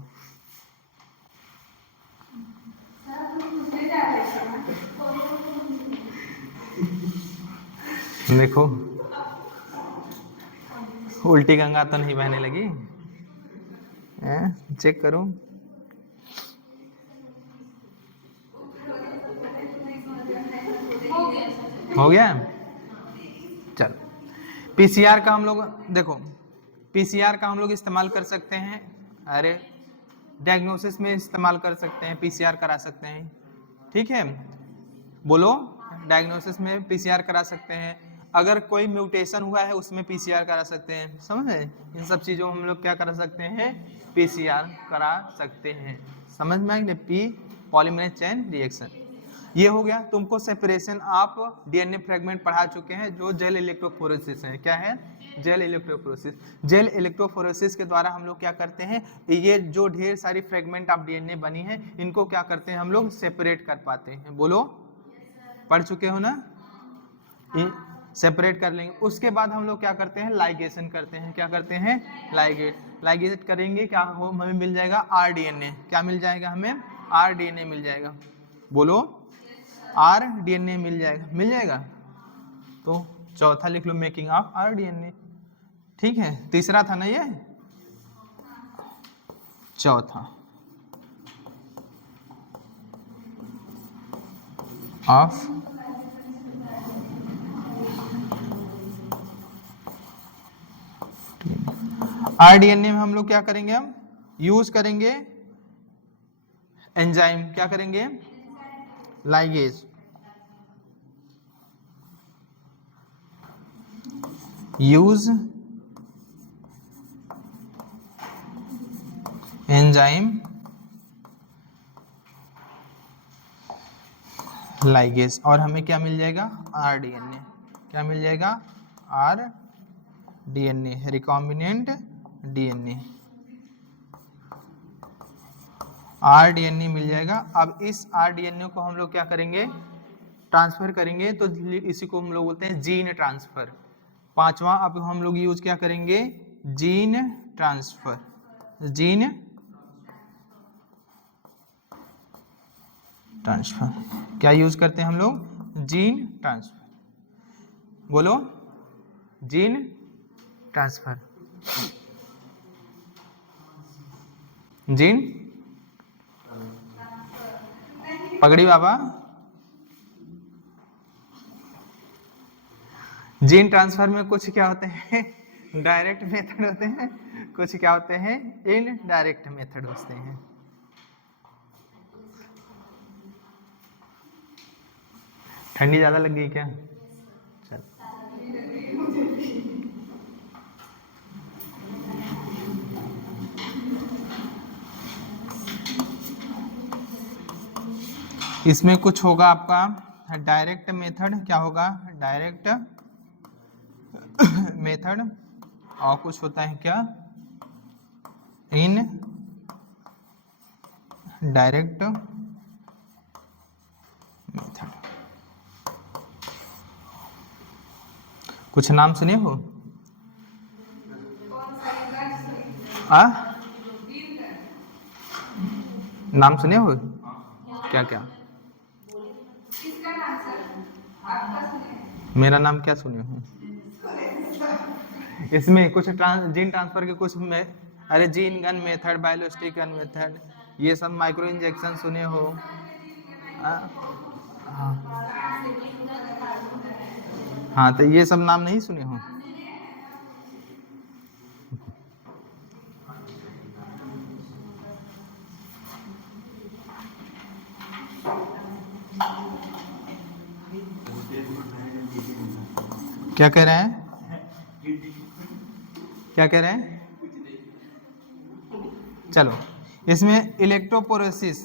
देखो उल्टी गंगा तो नहीं बहने लगी? चेक करो। हो गया? चल, PCR का हम लोग देखो, PCR का हम लोग इस्तेमाल कर सकते हैं। अरे डायग्नोसिस में इस्तेमाल कर सकते हैं, PCR करा सकते हैं। ठीक है, बोलो। डायग्नोसिस में PCR करा सकते हैं। अगर कोई म्यूटेशन हुआ है उसमें PCR करा सकते हैं। समझ गए? इन सब चीज़ों हम लोग क्या करा सकते हैं? PCR करा सकते हैं। समझ में आएंगे? P polymerase chain reaction. ये हो गया। तुमको सेपरेशन ऑफ DNA फ्रेगमेंट पढ़ा चुके हैं, जो जेल इलेक्ट्रोफोरेसिस है। क्या है? Gel electrophoresis. जेल इलेक्ट्रोफोरेसिस के द्वारा हम लोग क्या करते हैं? ये जो ढेर सारी फ्रेगमेंट ऑफ DNA बनी है, इनको क्या करते हैं? हम लोग सेपरेट कर पाते हैं। बोलो, पढ़ चुके हो ना? सेपरेट कर लेंगे। उसके बाद हम लोग क्या करते हैं? लाइगेशन करते हैं। क्या करते हैं? लाइगेट करेंगे। क्या हो? हमें मिल जाएगा rDNA। क्या मिल जाएगा हमें? rDNA मिल जाएगा। बोलो, rDNA मिल जाएगा। तो चौथा लिख लो, मेकिंग ऑफ rDNA। ठीक है, तीसरा था ना ये, चौथा ऑफ rDNA में हम लोग क्या करेंगे? हम यूज करेंगे एंजाइम। क्या करेंगे? लाइगेज। यूज एंजाइम लाइगेज, और हमें क्या मिल जाएगा? rDNA। क्या मिल जाएगा? rDNA, recombinant DNA। rDNA मिल जाएगा। अब इस rDNA को हम लोग क्या करेंगे? ट्रांसफर करेंगे। तो इसी को हम लोग बोलते हैं जीन ट्रांसफर। पांचवा अब हम लोग यूज क्या करेंगे? Gene transfer. Gene transfer. क्या यूज करते हैं हम लोग? Gene transfer. बोलो, जीन ट्रांसफर। जीन पगड़ी बाबा, जीन ट्रांसफर में कुछ क्या होते हैं डायरेक्ट मेथड होते हैं, कुछ क्या होते हैं इनडायरेक्ट मेथड होते हैं। ठंडी ज्यादा लग गई क्या? चल इसमें कुछ होगा आपका डायरेक्ट मेथड। क्या होगा? Direct method. और कुछ होता है क्या? In direct method. कुछ नाम सुने हो? नाम सुने हो? क्या क्या? मेरा नाम क्या सुने हो? इसमें कुछ जीन ट्रांसफर के कुछ अरे gene gun method, biolistic gun method, ये सब माइक्रो इंजेक्शन सुने हो? हाँ हाँ, तो ये सब नाम नहीं सुने हो? क्या कह रहे हैं? क्या कह रहे हैं? चलो, इसमें इलेक्ट्रोपोरेसिस,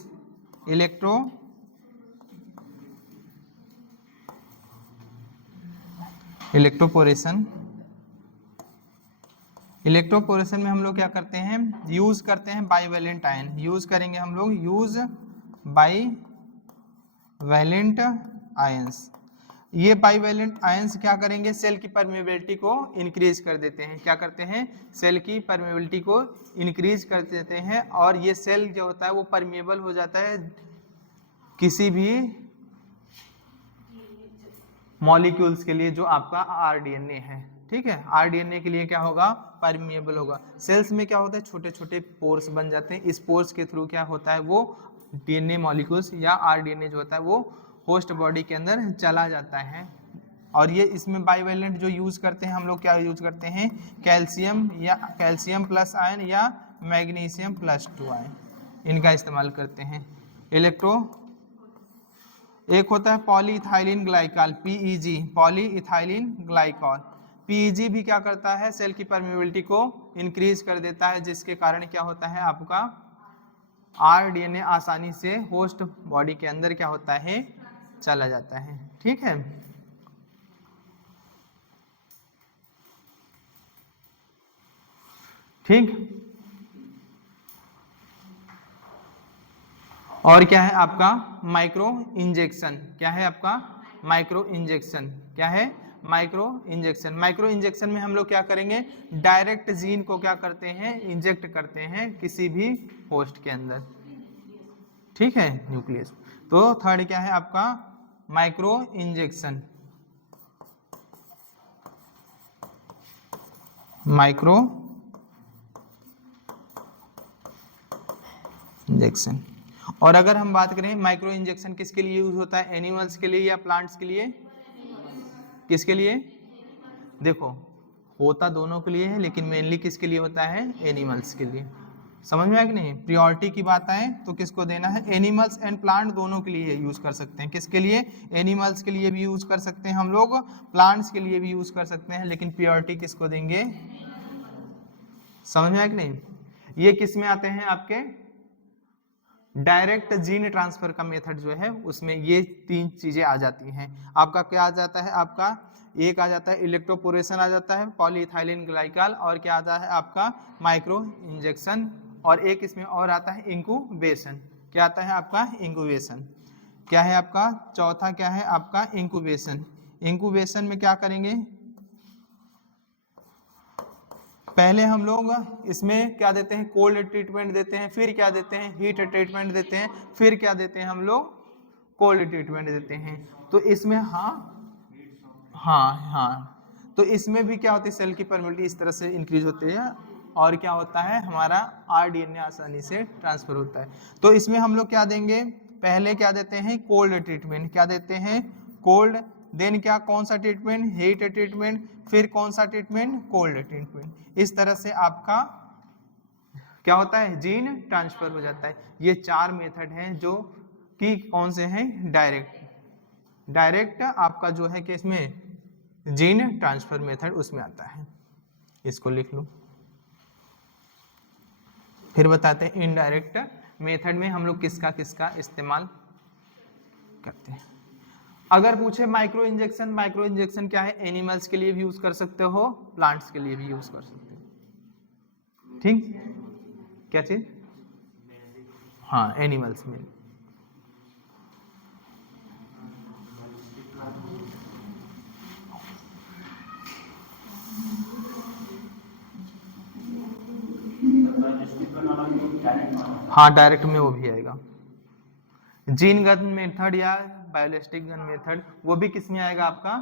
इलेक्ट्रोपोरेशन में हम लोग क्या करते हैं? यूज करते हैं बाईवैलेंट आयन। यूज करेंगे हम लोग, यूज बाईवैलेंट आयंस। ये बाईवैलेंट आयंस क्या करेंगे? सेल की परमेबिलिटी को इंक्रीज कर देते हैं। क्या करते हैं? सेल की परमेबिलिटी को इंक्रीज कर देते हैं, और ये सेल जो होता है वो परमेबल हो जाता है किसी भी मॉलिक्यूल्स के लिए जो आपका आरडीएनए है। ठीक है, आरडीएनए के लिए क्या होगा? परमेबल होगा। सेल्स में क्या होता है? छोटे छोटे पोर्स बन जाते हैं। इस पोर्स के थ्रू क्या होता है? वो डीएनए मॉलिक्यूल्स या आरडीएनए जो होता है वो होस्ट बॉडी के अंदर चला जाता है। और ये इसमें बाईवैलेंट जो यूज करते हैं हम लोग, क्या यूज करते हैं? कैल्शियम या कैल्शियम प्लस आयन या मैग्नीशियम प्लस 2 आयन, इनका इस्तेमाल करते हैं। एक होता है polyethylene glycol, PEG, polyethylene glycol. PEG भी क्या करता है? सेल की परमेबिलिटी को इंक्रीज कर देता है, जिसके कारण क्या होता है? आपका आरडीएनए आसानी से होस्ट बॉडी के अंदर क्या होता है? चला जाता है। ठीक है, ठीक। और क्या है आपका? Micro injection. क्या है आपका? Micro injection. क्या है? Micro injection. माइक्रो इंजेक्शन में हम लोग क्या करेंगे? डायरेक्ट जीन को क्या करते हैं? इंजेक्ट करते हैं किसी भी होस्ट के अंदर। ठीक है, न्यूक्लियस। तो थर्ड क्या है आपका? Micro injection. Micro injection. और अगर हम बात करें माइक्रो इंजेक्शन किसके लिए यूज होता है? एनिमल्स के लिए या प्लांट्स के लिए? किसके लिए? देखो, होता दोनों के लिए है, लेकिन मेनली किसके लिए होता है? एनिमल्स के लिए। समझ में आया कि नहीं? प्रियोरिटी की बात आए तो किसको देना है? एनिमल्स एंड प्लांट दोनों के लिए यूज कर सकते हैं। किसके लिए? एनिमल्स के लिए भी यूज कर सकते हैं हम लोग, प्लांट्स के लिए भी यूज कर सकते हैं, लेकिन प्रियोरिटी किसको देंगे? समझ में आया कि नहीं? ये किस में आते हैं? आपके डायरेक्ट जीन ट्रांसफर का मेथड जो है उसमें ये तीन चीजें आ जाती हैं। आपका क्या आ जाता है? आपका एक आ जाता है इलेक्ट्रोपोरेशन आ जाता है, पॉलीइथाइलिन ग्लाइकॉल, और क्या आता है आपका? Micro injection. और एक इसमें और आता है इंक्यूबेशन। क्या आता है आपका? इंक्यूबेशन। क्या है आपका? चौथा क्या है आपका? इंक्यूबेशन। इंक्यूबेशन में क्या करेंगे? पहले हम लोग इसमें क्या देते हैं? कोल्ड ट्रीटमेंट देते हैं, फिर क्या देते हैं? हीट ट्रीटमेंट देते हैं, फिर क्या देते हैं हम लोग? कोल्ड ट्रीटमेंट देते हैं। तो इसमें हाँ, तो इसमें भी क्या होती है, सेल की परमिटिविटी इस तरह से इंक्रीज होती है और क्या होता है, हमारा आरडीएनए आसानी से ट्रांसफर होता है। तो इसमें हम लोग क्या देंगे, पहले क्या देते हैं, कोल्ड ट्रीटमेंट, क्या देते हैं, कोल्ड, देन क्या, कौन सा ट्रीटमेंट, हीट ट्रीटमेंट, फिर कौन सा ट्रीटमेंट, कोल्ड ट्रीटमेंट। इस तरह से आपका क्या होता है, जीन ट्रांसफर हो जाता है। ये 4 मेथड हैं जो कि कौन से हैं, डायरेक्ट आपका जो है कि इसमें जीन ट्रांसफर मेथड उसमें आता है। इसको लिख लो। फिर बताते हैं इनडायरेक्ट मेथड में हम लोग किसका किसका इस्तेमाल करते हैं। अगर पूछे माइक्रो इंजेक्शन, माइक्रो इंजेक्शन क्या है, एनिमल्स के लिए भी यूज कर सकते हो, प्लांट्स के लिए भी यूज कर सकते हो। ठीक, क्या चीज, हाँ, एनिमल्स में। हाँ, डायरेक्ट में वो भी आएगा। जीन गन मेथड या बायोलिस्टिक गन मेथड, वो भी किस में आएगा आपका,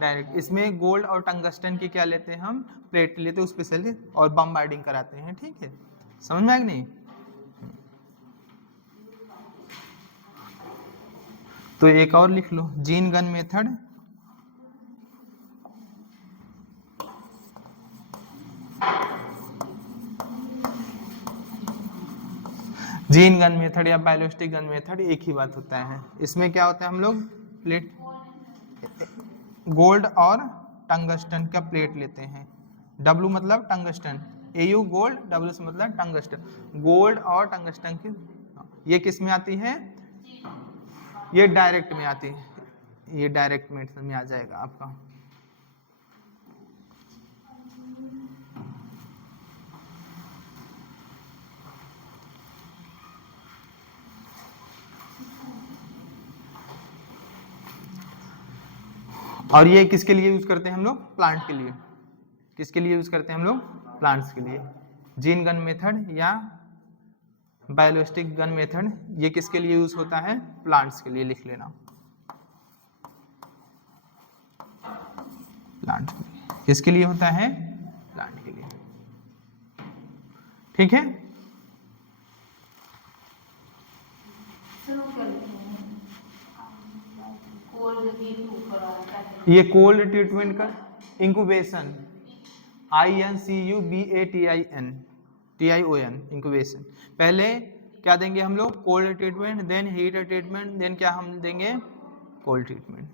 डायरेक्ट। इसमें गोल्ड और टंगस्टन की क्या लेते हैं हम, प्लेट लेते हैं उस पे से और बम्बार्डिंग कराते हैं। ठीक है, समझ में आया कि नहीं। तो एक और लिख लो, gene gun method, gene gun method या बायोलिस्टिक गन मेथड एक ही बात होता है। इसमें क्या होता है, हम लोग प्लेट, गोल्ड और टंगस्टन का प्लेट लेते हैं। डब्लू मतलब टंगस्टन, एयू गोल्ड, डब्ल्यू से मतलब टंगस्टन। गोल्ड और टंगस्टन की ये किस में आती है, ये डायरेक्ट में आती है, ये डायरेक्ट मेथड में आ जाएगा आपका। और ये किसके लिए यूज करते हैं हम लोग, प्लांट के लिए। किसके लिए यूज करते हैं हम लोग, प्लांट्स के लिए। जीन गन मेथड या बायोलिस्टिक गन मेथड, ये किसके लिए यूज होता है, प्लांट्स के लिए, लिख लेना, प्लांट के लिए। किसके लिए होता है, प्लांट के लिए। ठीक है, ये कोल्ड ट्रीटमेंट का इंक्यूबेशन, INCUBATION, इंक्यूबेशन। पहले क्या देंगे हम लोग, cold treatment, then heat treatment, then क्या हम देंगे, cold treatment.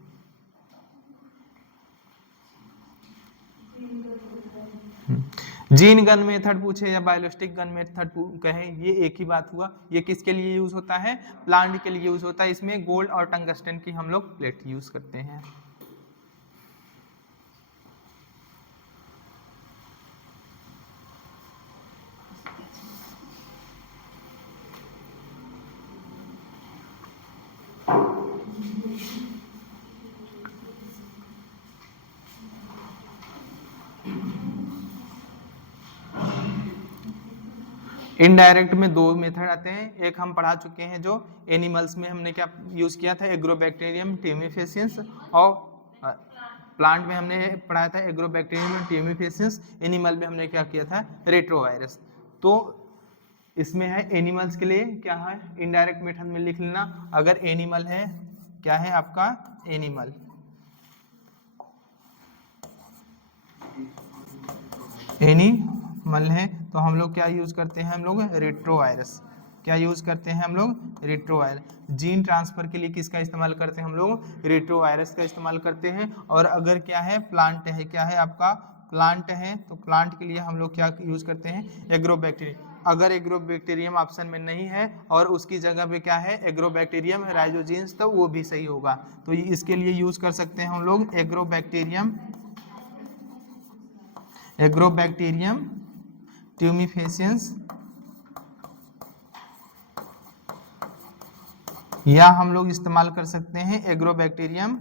Gene gun method पूछे या बायोलिस्टिक गन मेथड कहे, ये एक ही बात हुआ। ये किसके लिए यूज होता है, प्लांट के लिए यूज होता है। इसमें गोल्ड और टंगस्टन की हम लोग प्लेट यूज करते हैं। इनडायरेक्ट में 2 मेथड आते हैं, एक हम पढ़ा चुके हैं जो एनिमल्स में हमने क्या यूज किया था, एग्रोबैक्टीरियम ट्यूमिफेसियंस, और प्लांट में हमने पढ़ाया था एग्रोबैक्टीरियम ट्यूमिफेसियंस। एनिमल में हमने क्या किया था, रेट्रोवायरस। तो इसमें है एनिमल्स के लिए क्या है, इनडायरेक्ट मेथड में लिख लेना। अगर एनिमल है, क्या है आपका, एनिमल, एनिमल है तो हम लोग क्या यूज करते हैं, हम लोग रेट्रोवायरस। क्या यूज करते हैं हम लोग, रेट्रोवायरस। जीन ट्रांसफर के लिए किसका इस्तेमाल करते हैं हम लोग, रेट्रोवायरस का इस्तेमाल करते हैं। और अगर क्या है, प्लांट है, क्या है आपका, प्लांट है, तो प्लांट के लिए हम लोग क्या यूज करते हैं, एग्रोबैक्टीरियम। अगर एग्रोबैक्टीरियम ऑप्शन में नहीं है और उसकी जगह पे क्या है, एग्रोबैक्टीरियम राइजोजीन्स, तो वो भी सही होगा। तो इसके लिए यूज कर सकते हैं हम लोग एग्रोबैक्टीरियम, एग्रोबैक्टीरियम ट्यूमिफेसियंस, या हम लोग इस्तेमाल कर सकते हैं एग्रोबैक्टीरियम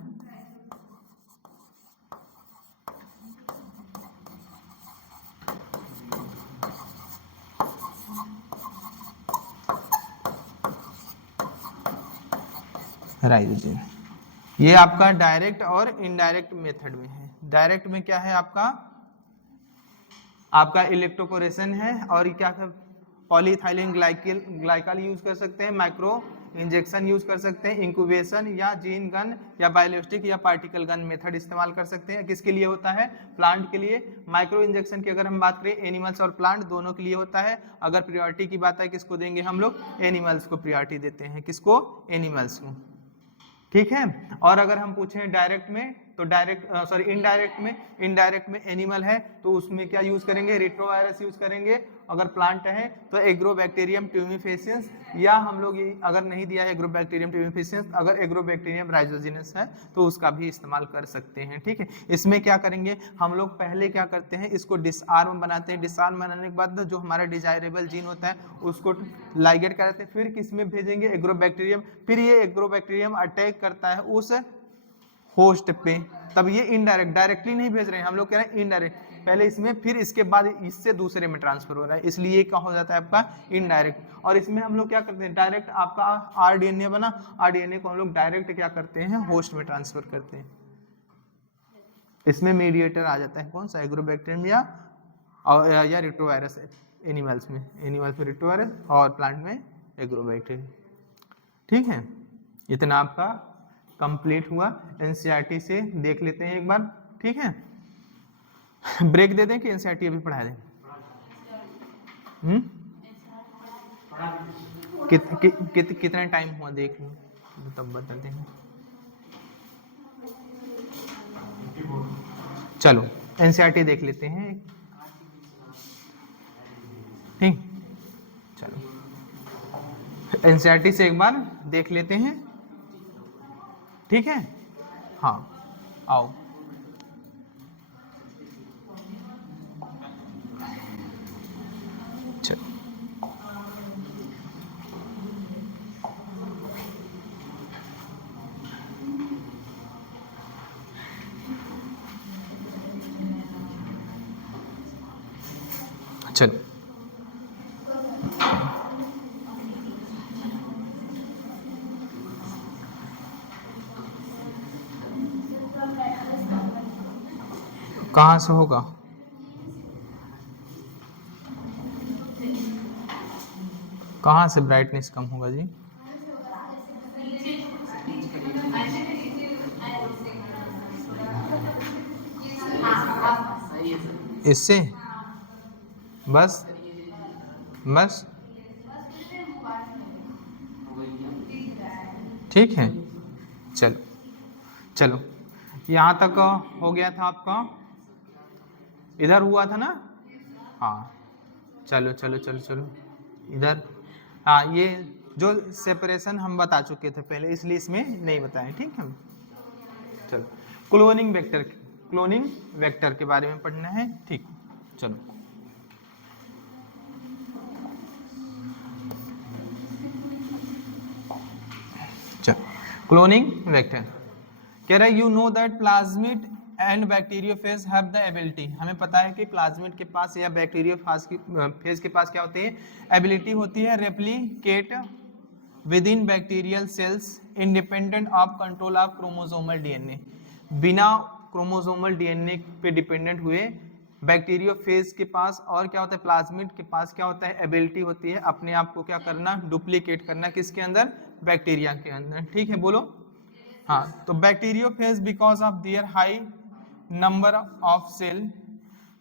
राइजोजेन। ये आपका डायरेक्ट और इनडायरेक्ट मेथड में है। डायरेक्ट में क्या है आपका इलेक्ट्रोपोरेशन है, और क्या पॉलीइथाइलिन ग्लाइकॉल यूज कर सकते हैं, माइक्रो इंजेक्शन यूज कर सकते हैं, इंक्यूबेशन या जीन गन या बायोलॉजिस्टिक या पार्टिकल गन मेथड इस्तेमाल कर सकते हैं। किसके लिए होता है? प्लांट के लिए। माइक्रो इंजेक्शन की अगर हम बात करें, एनिमल्स और प्लांट दोनों के लिए होता है। अगर प्रायोरिटी की बात है, किसको देंगे हम लोग? एनिमल्स को प्रायोरिटी देते हैं। किसको? एनिमल्स को। ठीक है। और अगर हम पूछें डायरेक्ट में, तो इनडायरेक्ट में एनिमल है तो उसमें क्या यूज करेंगे? रेट्रोवायरस यूज करेंगे। अगर प्लांट है तो एग्रोबैक्टीरियम ट्यूमिफेसियंस, या हम लोग ये अगर नहीं दिया है एग्रोबैक्टीरियम ट्यूमिफेसियंस, अगर एग्रोबैक्टीरियम राइजोजिनस है तो उसका भी इस्तेमाल कर सकते हैं। ठीक है। इसमें क्या करेंगे हम लोग? पहले क्या करते हैं, इसको डिसआर्म बनाते हैं। डिसआर्म बनाने के बाद जो हमारा डिजायरेबल जीन होता है उसको लाइगेट कराते हैं, फिर किसमें भेजेंगे? एग्रोबैक्टीरियम। फिर ये एग्रोबैक्टीरियम अटैक करता है उस होस्ट पे, तब ये इनडायरेक्ट, डायरेक्टली नहीं भेज रहे हैं हम लोग, कह रहे हैं इनडायरेक्ट। पहले इसमें, फिर इसके बाद इससे दूसरे में ट्रांसफर हो रहा है, इसलिए क्या हो जाता है आपका? इनडायरेक्ट। और इसमें हम लोग क्या करते हैं? डायरेक्ट आपका आरडीएनए बना, आरडीएनए को हम लोग डायरेक्ट क्या करते हैं? होस्ट में ट्रांसफर करते हैं। इसमें मीडिएटर आ जाता है, कौन सा? एग्रोबैक्टीरियम या रेट्रोवायरस। एनिमल्स में रेट्रोवायरस और प्लांट में एग्रोबैक्टीरियम। ठीक है। इतना आपका कंप्लीट हुआ। एनसीईआरटी से देख लेते हैं एक बार। ठीक है। ब्रेक दे दें कि एनसीईआरटी अभी पढ़ा दें? कितना टाइम हुआ देख लो, तब बता देंगे। चलो एनसीईआरटी देख लेते हैं। ठीक, चलो एनसीईआरटी से एक बार देख लेते हैं। ठीक है। हाँ, आओ। चलो चलो कहाँ से होगा? कहाँ से ब्राइटनेस कम होगा जी? इससे बस ठीक है। चलो यहाँ तक हो गया था आपका, इधर हुआ था ना? हाँ, चलो इधर। हाँ, ये जो सेपरेशन हम बता चुके थे पहले, इसलिए इसमें नहीं बताए। ठीक है। चलो क्लोनिंग वेक्टर के बारे में पढ़ना है। ठीक, चलो क्लोनिंग वेक्टर कह रहा है you know that plasmid and bacteriophage have the ability. हमें पता है कि प्लाज्मिड के पास या बैक्टीरियोफेज के पास क्या होती है? एबिलिटी होती है replicate within bacterial cells independent of control of chromosomal DNA. बिना क्रोमोसोमल डीएनए पे डिपेंडेंट हुए बैक्टीरियोफेज के पास और क्या होता है? प्लाज्मिड के पास क्या होता है? एबिलिटी होती है अपने आप को क्या करना? डुप्लीकेट करना। किसके अंदर? बैक्टीरिया के अंदर। ठीक है, बोलो। हाँ, तो bacteriophage because of their high number of cell,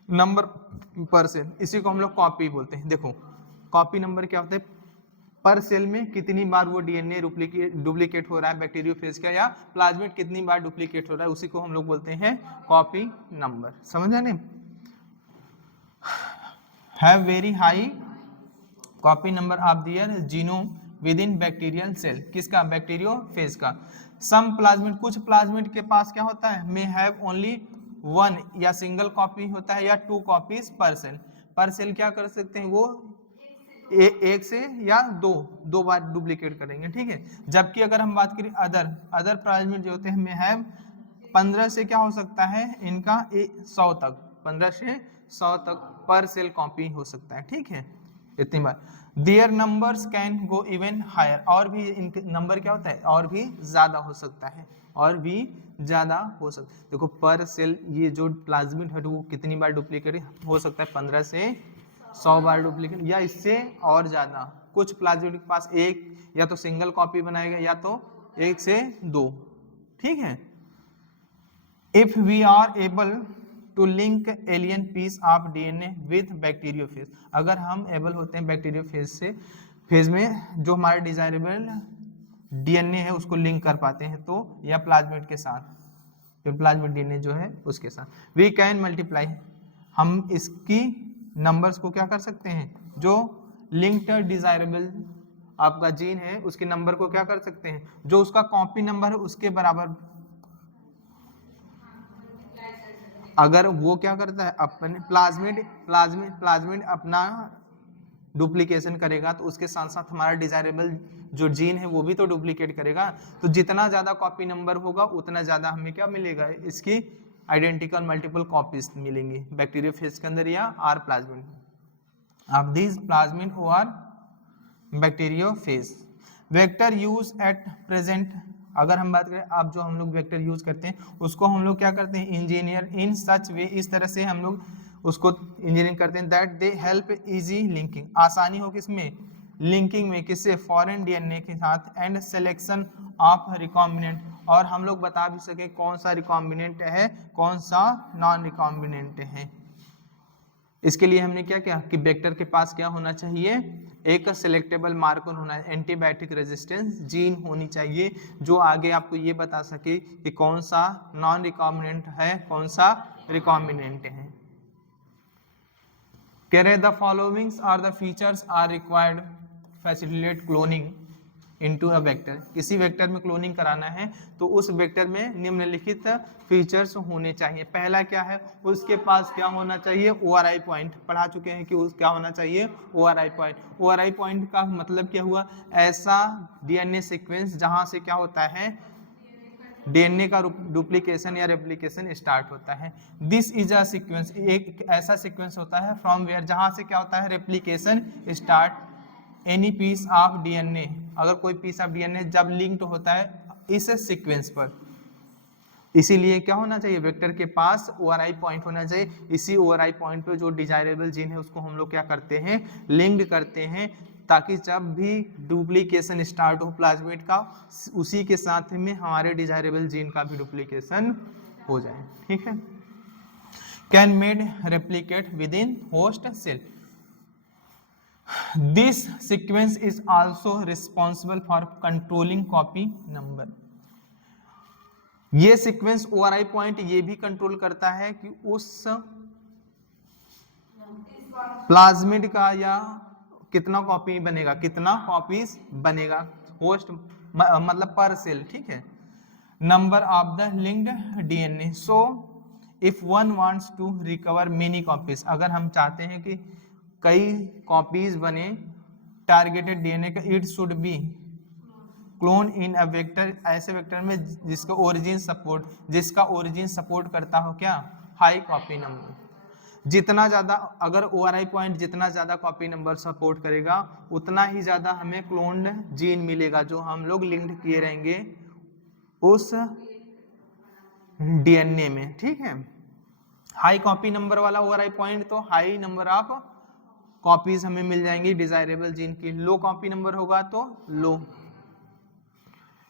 number per cell, इसी को हम लोग कॉपी बोलते हैं। देखो कॉपी नंबर क्या होता है? पर सेल में कितनी बार वो डीएनए डुप्लीकेट हो रहा है बैक्टीरियोफेज का, या प्लाज्मिड कितनी बार डुप्लीकेट हो रहा है, उसी को हम लोग बोलते हैं कॉपी नंबर। समझ आने? Have very high copy number of their genome within bacterial cell. किसका? बैक्टीरियोफेज का। सम प्लाज्मिड, कुछ प्लाज्मिड के पास क्या होता है? मे हैव ओनली वन, या सिंगल कॉपी होता है, या 2 कॉपीज पर सेल। पर सेल क्या कर सकते हैं? वो एक से या दो बार डुप्लीकेट करेंगे। ठीक है। जबकि अगर हम बात करें अदर प्लाज्मिड जो होते हैं, मे हैव 15 से क्या हो सकता है इनका? 100 तक, 15 से 100 तक पर सेल कॉपी हो सकता है। ठीक है। इतनी बार। Their numbers can go even higher, और भी इनके नंबर क्या होता है, और भी ज्यादा हो सकता है, और भी ज्यादा हो सकता है। देखो पर सेल ये जो प्लाज्मिड है वो कितनी बार डुप्लीकेट हो सकता है, 15 से 100 बार डुप्लीकेट, या इससे और ज्यादा। कुछ प्लाज्मिड के पास एक या तो सिंगल कॉपी बनाएगा या तो 1 से 2, ठीक है। If we are able to link alien piece of DNA with bacteriophage, अगर हम एबल होते हैं बैक्टीरियोफेज में जो हमारे डिजायरेबल डीएनए है उसको लिंक कर पाते हैं, तो या प्लाज्मिड के साथ, जो प्लाज्मिड डीएनए जो है उसके साथ, वी कैन मल्टीप्लाई, हम इसकी नंबर्स को क्या कर सकते हैं, जो लिंक्ड डिजायरेबल आपका जीन है उसके नंबर को क्या कर सकते हैं, जो उसका कॉपी नंबर है उसके बराबर, अगर वो क्या करता है अपने प्लाज्मिड अपना डुप्लीकेशन करेगा तो उसके साथ साथ हमारा डिजायरेबल जो जीन है वो भी तो डुप्लीकेट करेगा, तो जितना ज्यादा कॉपी नंबर होगा उतना ज्यादा हमें क्या मिलेगा, इसकी आइडेंटिकल मल्टीपल कॉपीज मिलेंगी बैक्टीरियोफेज के अंदर या or plasmid of this plasmid और bacteriophage. Vector use at present, अगर हम बात करें अब जो हम लोग वेक्टर यूज करते हैं उसको हम लोग क्या करते हैं, इंजीनियर इन सच वे, इस तरह से हम लोग उसको इंजीनियरिंग करते हैं that they help easy linking, आसानी हो किसमें, लिंकिंग में, किससे, फॉरेन डीएनए के साथ, एंड सिलेक्शन ऑफ रिकॉम्बिनेंट, और हम लोग बता भी सके कौन सा रिकॉम्बिनेंट है कौन सा नॉन रिकॉम्बिनेंट है। इसके लिए हमने क्या किया कि वेक्टर के पास क्या होना चाहिए, एक सिलेक्टेबल मार्कर होना है, एंटीबायोटिक रेजिस्टेंस जीन होनी चाहिए जो आगे आपको ये बता सके कि कौन सा नॉन रिकॉम्बिनेंट है कौन सा रिकॉम्बिनेंट है। कह रहे the followings are the features are required facilitate cloning into a vector, किसी वेक्टर में क्लोनिंग कराना है तो उस वेक्टर में निम्नलिखित फीचर्स होने चाहिए। पहला क्या है, उसके पास क्या होना चाहिए, ओआरआई पॉइंट, पढ़ा चुके हैं कि उस क्या होना चाहिए, ओआरआई पॉइंट। ओआरआई पॉइंट का मतलब क्या हुआ, ऐसा डीएनए सीक्वेंस जहां से क्या होता है, डीएनए का डुप्लीकेशन या रेप्लिकेशन स्टार्ट होता है। दिस इज अ सीक्वेंस, एक ऐसा सीक्वेंस होता है फ्रॉम वेयर, जहां से क्या होता है, replication start any piece of DNA, अगर कोई पीस ऑफ डीएनए जब लिंक्ड होता है इस सीक्वेंस पर, इसीलिए क्या होना चाहिए, वेक्टर के पास ओआरआई पॉइंट होना चाहिए। इसी ओआरआई पॉइंट पे जो डिजायरेबल जीन है उसको हम लोग क्या करते हैं, लिंक्ड करते हैं, ताकि जब भी डुप्लीकेशन स्टार्ट हो प्लाज्मिड का, उसी के साथ में हमारे डिजायरेबल जीन का भी डुप्लीकेशन हो जाए, ठीक है। Can made replicate within host cell, this sequence is also responsible for controlling copy number, ये सीक्वेंस ओआरआई पॉइंट ये भी कंट्रोल करता है कि उस प्लाज्मिड का या कितना कॉपी बनेगा, कितना कॉपीज बनेगा, होस्ट मतलब पर सेल, ठीक है। Number of the linked DNA, so if one wants to recover many copies, अगर हम चाहते हैं कि कई कॉपीज बने टारगेटेड डीएनए का, it should be clone in a vector, ऐसे वेक्टर में जिसका ओरिजिन सपोर्ट करता हो क्या, हाई कॉपी नंबर। जितना ज्यादा, अगर ओआरआई पॉइंट जितना ज्यादा कॉपी नंबर सपोर्ट करेगा उतना ही ज्यादा हमें क्लोन्ड जीन मिलेगा जो हम लोग लिंक्ड किए रहेंगे उस डीएनए में, ठीक है। हाई कॉपी नंबर वाला ओआरआई पॉइंट तो हाई नंबर ऑफ कॉपीज हमें मिल जाएंगी डिजायरेबल जीन की, लो कॉपी नंबर होगा तो लो।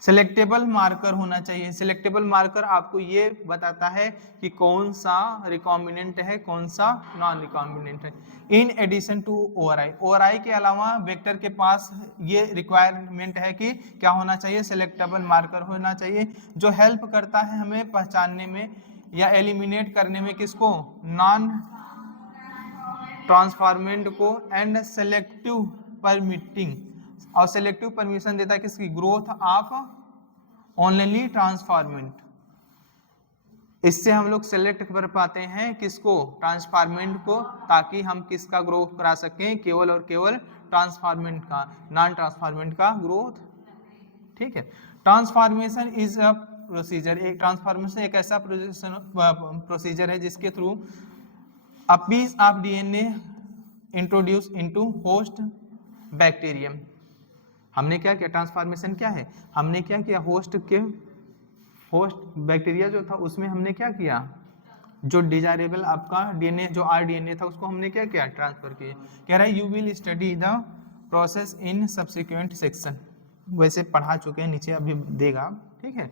सिलेक्टेबल मार्कर होना चाहिए, सिलेक्टेबल मार्कर आपको ये बताता है कि कौन सा रिकॉम्बिनेंट है कौन सा नॉन रिकॉम्बिनेंट है। In addition to ORI, ORI के अलावा वेक्टर के पास ये रिक्वायरमेंट है कि क्या होना चाहिए, सिलेक्टेबल मार्कर होना चाहिए जो हेल्प करता है हमें पहचानने में या एलिमिनेट करने में किसको, नॉन ट्रांसफॉर्मेंट को, एंड सेलेक्टिव परमिटिंग, और सेलेक्टिव परमिशन देता है किसकी, ग्रोथ ऑफ ओनली ट्रांसफॉर्मेंट। इससे हम लोग सेलेक्ट कर पाते हैं किसको, ट्रांसफॉर्मेंट को, ताकि हम किसका ग्रोथ करा सकें, केवल और केवल ट्रांसफॉर्मेंट का, नॉन ट्रांसफॉर्मेंट का ग्रोथ, ठीक है। ट्रांसफॉर्मेशन इज अ प्रोसीजर, एक ट्रांसफॉर्मेशन एक ऐसा प्रोसीजर है जिसके through a piece of DNA introduce into host bacterium. हमने क्या किया, ट्रांसफॉर्मेशन क्या है, हमने क्या किया, होस्ट बैक्टीरिया जो था उसमें हमने क्या किया, जो डिजायरेबल आपका डीएनए जो आरडीएनए था उसको हमने क्या किया, ट्रांसफर किया। कह रहा है you will study the process in subsequent section. वैसे पढ़ा चुके हैं, नीचे अभी देगा, ठीक है,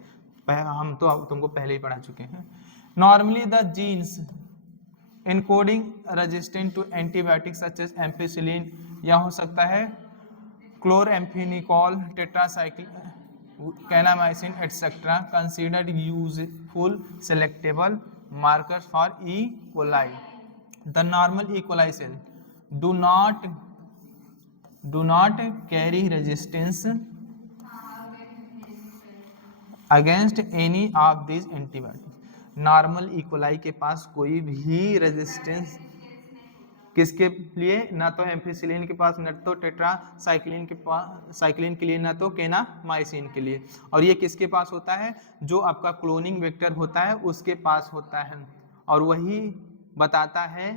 हम तो तुमको पहले ही पढ़ा चुके हैं। Normally the genes encoding resistant to antibiotic such as ampicillin, या हो सकता है chloramphenicol, tetracycline, kanamycin etcetera, considered useful selectable markers for E. coli. The normal E. coli cell do not carry resistance against any of these antibiotics. Normal E. coli के पास कोई भी resistance किसके लिए, ना तो एम्फिसिलिन के पास, ना तो टेट्रासाइक्लिन के पास, साइक्लिन के लिए, ना तो केनामाइसिन के लिए। और ये किसके पास होता है, जो आपका क्लोनिंग वेक्टर होता है उसके पास होता है, और वही बताता है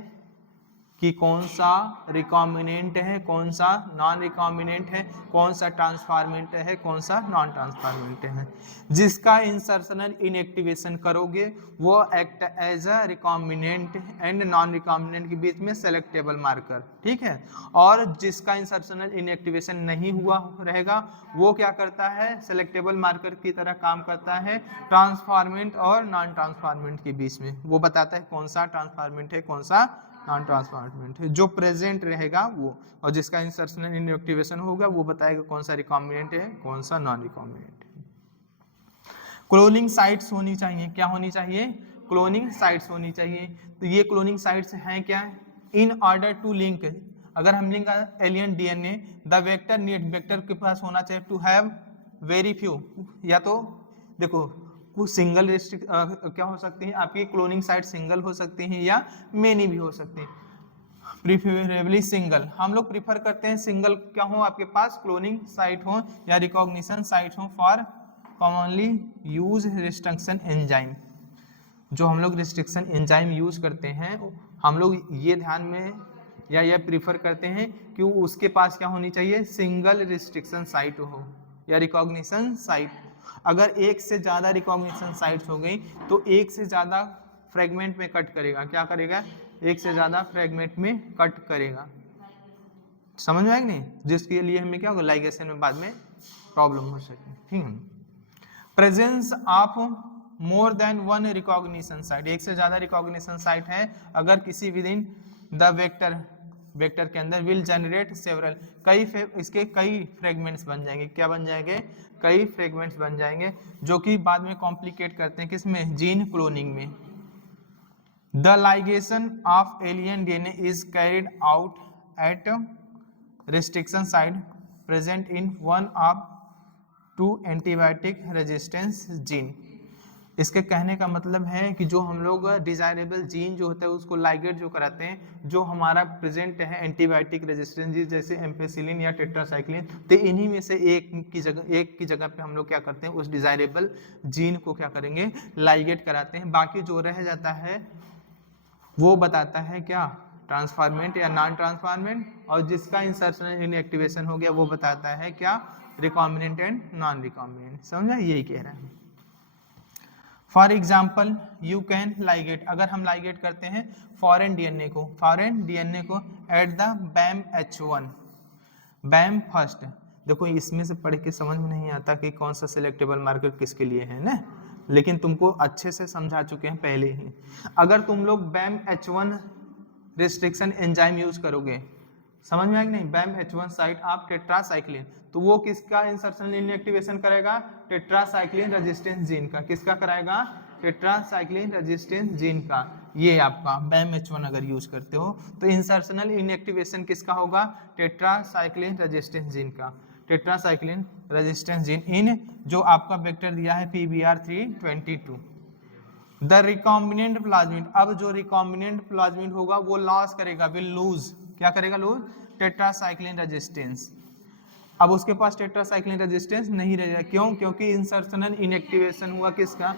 कि कौन सा रिकॉम्बिनेंट है, कौन सा नॉन रिकॉम्बिनेंट है, कौन सा ट्रांसफॉर्मेंट है, कौन सा नॉन ट्रांसफॉर्मेंट है। जिसका इंसर्शनल इनएक्टिवेशन करोगे वो act as a recombinant and non recombinant के बीच में सेलेक्टेबल मार्कर, ठीक है। और जिसका इंसर्शनल इनएक्टिवेशन नहीं हुआ रहेगा वो क्या करता है, सेलेक्टेबल मार्कर की तरह काम करता है ट्रांसफॉर्मेंट और नॉन ट्रांसफॉर्मेंट के बीच में। वो बताता है कौन सा ट्रांसफॉर्मेंट है, कौन सा नॉन ट्रांसफॉर्मेंट है। जो प्रेजेंट रहेगा वो, और जिसका इंसर्शनल इनएक्टिवेशन होगा वो बताएगा कौन सा रिकॉम्बिनेंट है, कौन सा नॉन रिकॉम्बिनेंट है। क्लोनिंग साइट्स होनी चाहिए, क्या होनी चाहिए, क्लोनिंग साइट्स होनी चाहिए। तो ये क्लोनिंग साइट्स हैं क्या, इन ऑर्डर टू लिंक, अगर हम link alien DNA, the vector need, vector के पास होना चाहिए टू हैव वेरी फ्यू, या तो देखो कुछ सिंगल क्या हो सकती है आपकी क्लोनिंग साइट, सिंगल हो सकती हैं या मेनी भी हो सकती हैं, प्रीफरेबली सिंगल। हम लोग प्रीफर करते हैं सिंगल क्या हो आपके पास, क्लोनिंग साइट हो या रिकॉग्निशन साइट हो for commonly use restriction enzyme. जो हम लोग रिस्ट्रिक्शन एंजाइम यूज करते हैं हम लोग ये ध्यान में या ये प्रीफर करते हैं कि उसके पास क्या होनी चाहिए, सिंगल रिस्ट्रिक्शन साइट हो या रिकॉग्निशन साइट। अगर एक से ज़्यादा रिकॉग्निशन साइट्स हो गई तो एक से ज़्यादा फ्रेगमेंट में कट करेगा, क्या करेगा, एक से ज़्यादा फ्रेगमेंट में कट करेगा। समझ में आएगा नहीं, जिसके लिए हमें क्या होगा, लाइगेशन में बाद में प्रॉब्लम हो सके, ठीक है। Presence of more than one recognition site, एक से ज़्यादा रिकॉग्निशन साइट है अगर किसी विद इन द वेक्टर के अंदर विल जनरेट सेवरल, इसके कई फ्रेगमेंट्स बन जाएंगे, क्या बन जाएंगे, कई फ्रेगमेंट्स बन जाएंगे, जो कि बाद में कॉम्प्लिकेट करते हैं किसमें, जीन क्लोनिंग में। The ligation of alien DNA is carried out at restriction site present in one of two antibiotic resistance gene. इसके कहने का मतलब है कि जो हम लोग डिजायरेबल जीन जो होता है उसको लाइगेट जो कराते हैं, जो हमारा प्रेजेंट है एंटीबायोटिक रेजिस्टेंस जीन जैसे एम्पेसिलिन या टेट्रासाइक्लिन, तो इन्हीं में से एक की जगह पे हम लोग क्या करते हैं, उस डिजायरेबल जीन को क्या करेंगे, लाइगेट कराते हैं। बाकी जो रह जाता है वो बताता है क्या, ट्रांसफॉर्मेंट या नॉन ट्रांसफॉर्मेंट, और जिसका इंसर्शन इनएक्टिवेशन हो गया वो बताता है क्या, रिकॉम्बिनेंट एंड नॉन रिकॉम्बिनेंट। समझा, यही कह रहा है। For example you can ligate, अगर हम लाइगेट करते हैं फॉरेन डीएनए को at the BAM-H1, BAM first. देखो इसमें से पढ़ के समझ में नहीं आता कि कौन सा सिलेक्टेबल मार्कर किसके लिए है ना, लेकिन तुमको अच्छे से समझा चुके हैं पहले ही। अगर तुम लोग BAM-H1 रिस्ट्रिक्शन एंजाइम यूज करोगे, समझ में आया कि नहीं, BAM-H1 साइट ऑफ टेट्रासाइक्लिन, तो वो किसका इंसर्शन इनएक्टिवेशन करेगा, टेट्रासाइक्लिन रेजिस्टेंस जीन का। किसका कराएगा, टेट्रासाइक्लिन रेजिस्टेंस जीन का। ये आपका BAM-H1 अगर यूज करते हो तो इंसर्शनल इनएक्टिवेशन किसका होगा, टेट्रासाइक्लिन रेजिस्टेंस जीन का, टेट्रासाइक्लिन रेजिस्टेंस जीन इन जो आपका वेक्टर दिया है PBR322। द रिकॉम्बिनेंट प्लाज्मिड, अब जो रिकॉम्बिनेंट प्लाज्मिड होगा वो लॉस करेगा, विल लूज, क्या करेगा, लूज टेट्रासाइक्लिन रेजिस्टेंस। अब उसके पास टेट्रासाइक्लिन रेजिस्टेंस नहीं रहेगा, क्यों, क्योंकि इंसर्शनल इनएक्टिवेशन हुआ किसका,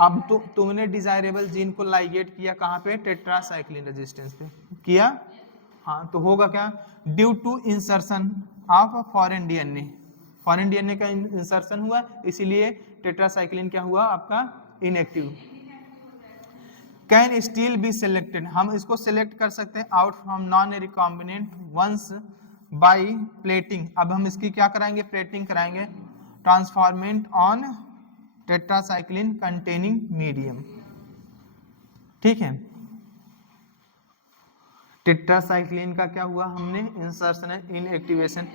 अब तो तुमने डिजायरेबल जीन को लाइगेट किया कहाँ पे, टेट्रासाइक्लिन रेजिस्टेंस पे किया, हाँ तो होगा क्या, due to insertion of foreign DNA, foreign DNA का इंसर्शन हुआ, इसीलिए टेट्रासाइक्लिन क्या हुआ आपका inactive. Can still be selected, हम इसको सिलेक्ट कर सकते हैं out from non recombinant ones by plating. अब हम इसकी क्या कराएंगे, प्लेटिंग कराएंगे, transformant on tetracycline containing medium. ठीक है, टेट्रासाइक्लिन का क्या हुआ, हमने इंसर्शन इनएक्टिवेशन,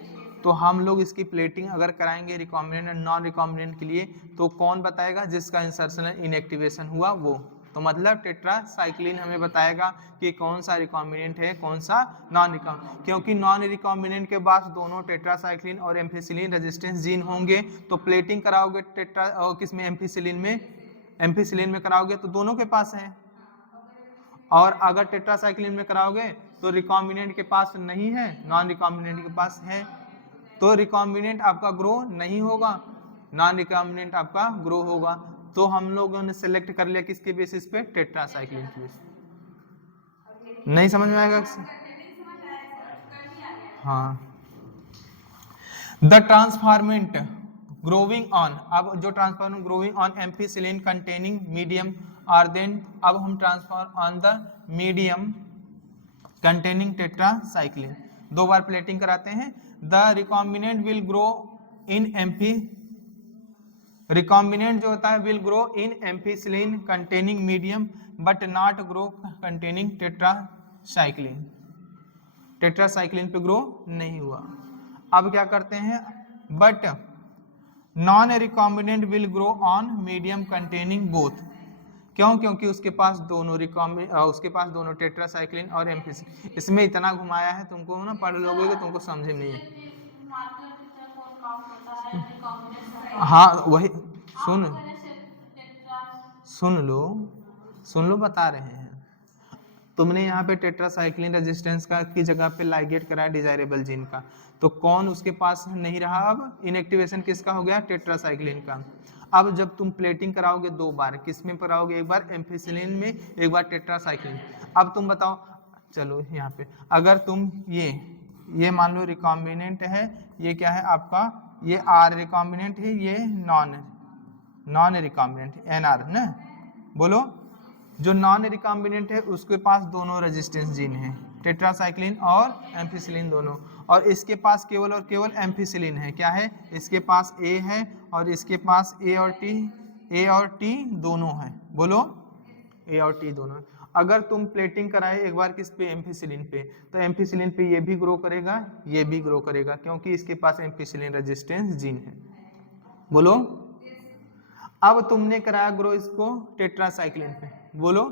तो हम लोग इसकी प्लेटिंग अगर कराएंगे रिकॉम्बिनेंट और नॉन रिकॉम्बिनेंट के लिए, तो कौन बताएगा, जिसका इंसर्शन इनएक्टिवेशन हुआ वो। तो मतलब टेट्रासाइक्लिन हमें बताएगा कि कौन सा रिकॉम्बिनेंट है, कौन सा नॉन रिकॉम्बिनेंट, क्योंकि नॉन रिकॉम्बिनेंट के पास दोनों टेट्रासाइक्लिन और एम्फिसिलिन रेजिस्टेंस जीन होंगे, तो प्लेटिंग कराओगे किसमें, एम्फिसिलिन में कराओगे तो दोनों के पास है, और अगर टेट्रासाइक्लिन में कराओगे तो रिकॉम्बिनेंट के पास नहीं है, नॉन रिकॉम्बिनेंट के पास है, तो रिकॉम्बिनेंट आपका ग्रो नहीं होगा, नॉन रिकॉम्बिनेंट आपका ग्रो होगा। तो हम लोगों ने सेलेक्ट कर लिया किसके बेसिस पे, टेट्रासाइक्लिन के बेसिस। नहीं समझ में आएगा, हाँ। द ट्रांसफॉर्मेंट ग्रोविंग ऑन, अब जो transformant growing on ampicillin containing medium are then, अब हम transfer on the medium containing tetracycline, दो बार प्लेटिंग कराते हैं। The recombinant will grow in ampi, recombinant जो होता है will grow in ampicillin containing medium but not grow containing tetracycline, tetracycline पे ग्रो नहीं हुआ। अब क्या करते हैं, but non recombinant will grow on medium containing both, क्यों, क्योंकि उसके पास दोनों टेट्रासाइक्लिन और एम्फिसिलिन, इसमें इतना घुमाया है तुमको ना, पढ़ लोगे तो तुमको समझ में नहीं है। हाँ वही, सुन लो बता रहे हैं। तुमने यहाँ पे टेट्रासाइक्लिन रेजिस्टेंस का की जगह पे लाइगेट कराया डिजायरेबल जीन का, तो कौन उसके पास नहीं रहा, अब इनएक्टिवेशन किसका हो गया, टेट्रासाइक्लिन का। अब जब तुम प्लेटिंग कराओगे दो बार, किस में कराओगे, एक बार एम्फिसिलिन में, एक बार टेट्रासाइक्लिन। अब तुम बताओ, चलो यहाँ पे अगर तुम ये मान लो रिकॉम्बिनेंट है, ये क्या है आपका, ये आर रिकॉम्बिनेंट है, ये नॉन रिकॉम्बिनेंट एनआर ना, बोलो। जो नॉन रिकॉम्बिनेंट है उसके पास दोनों रेजिस्टेंस जीन है, टेट्रासाइक्लिन और एम्फिसिलिन दोनों, और इसके पास केवल और केवल एम्फिसिलिन है, क्या है, इसके पास ए है और इसके पास ए और टी दोनों है, बोलो ए और टी दोनों। अगर तुम प्लेटिंग कराए एक बार किस पे, एम्फिसिलिन पे, तो एम्फिसिलिन पे ये भी ग्रो करेगा, ये भी ग्रो करेगा, क्योंकि इसके पास एम्फिसिलिन रेजिस्टेंस जीन है, बोलो। अब तुमने कराया ग्रो इसको टेट्रासाइक्लिन पे, बोलो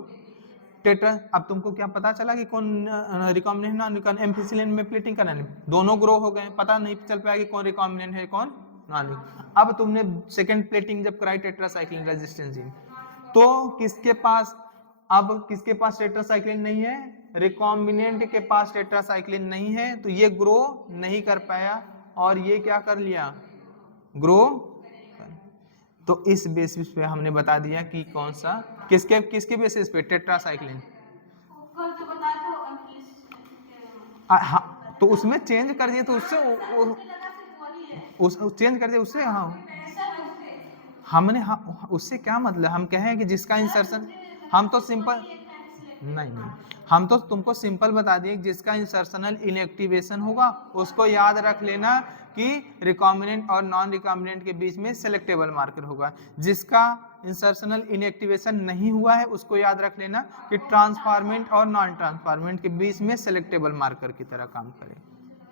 टेट्रा, अब तुमको क्या पता चला कि कौन रिकॉम्बिनेंट नॉन रिकॉम्बिनेंट, एम्फिसिलिन में प्लेटिंग कराने दोनों ग्रो हो गए, पता नहीं चल पाया कि कौन रिकॉम्बिनेंट है कौन नॉन। अब तुमने सेकंड प्लेटिंग जब कराई टेट्रासाइक्लिन रेजिस्टेंस जीन, तो किसके पास, अब किसके पास टेट्रासाइक्लिन नहीं है, रिकॉम्बिनेंट के पास टेट्रासाइक्लिन नहीं है, तो ये ग्रो नहीं कर पाया, और ये क्या कर लिया, ग्रो। तो इस बेसिस पे हमने बता दिया कि कौन सा, किसके बेसिस पे, टेट्रासाइक्लिन। हाँ तो उसमें चेंज कर दिए, तो उससे चेंज कर दिए उससे, हाँ हमने, हाँ उससे क्या मतलब, हम कहें कि जिसका इंसर्शन, हम तो सिंपल नहीं, हम तो तुमको सिंपल बता दिए जिसका इंसर्शनल इनएक्टिवेशन होगा उसको याद रख लेना कि रिकॉम्बिनेंट और नॉन रिकॉम्बिनेंट के बीच में सेलेक्टेबल मार्कर होगा, जिसका इंसर्शनल इनएक्टिवेशन नहीं हुआ है उसको याद रख लेना कि ट्रांसफॉर्मेंट और नॉन ट्रांसफॉर्मेंट के बीच में सेलेक्टेबल मार्कर की तरह काम करे।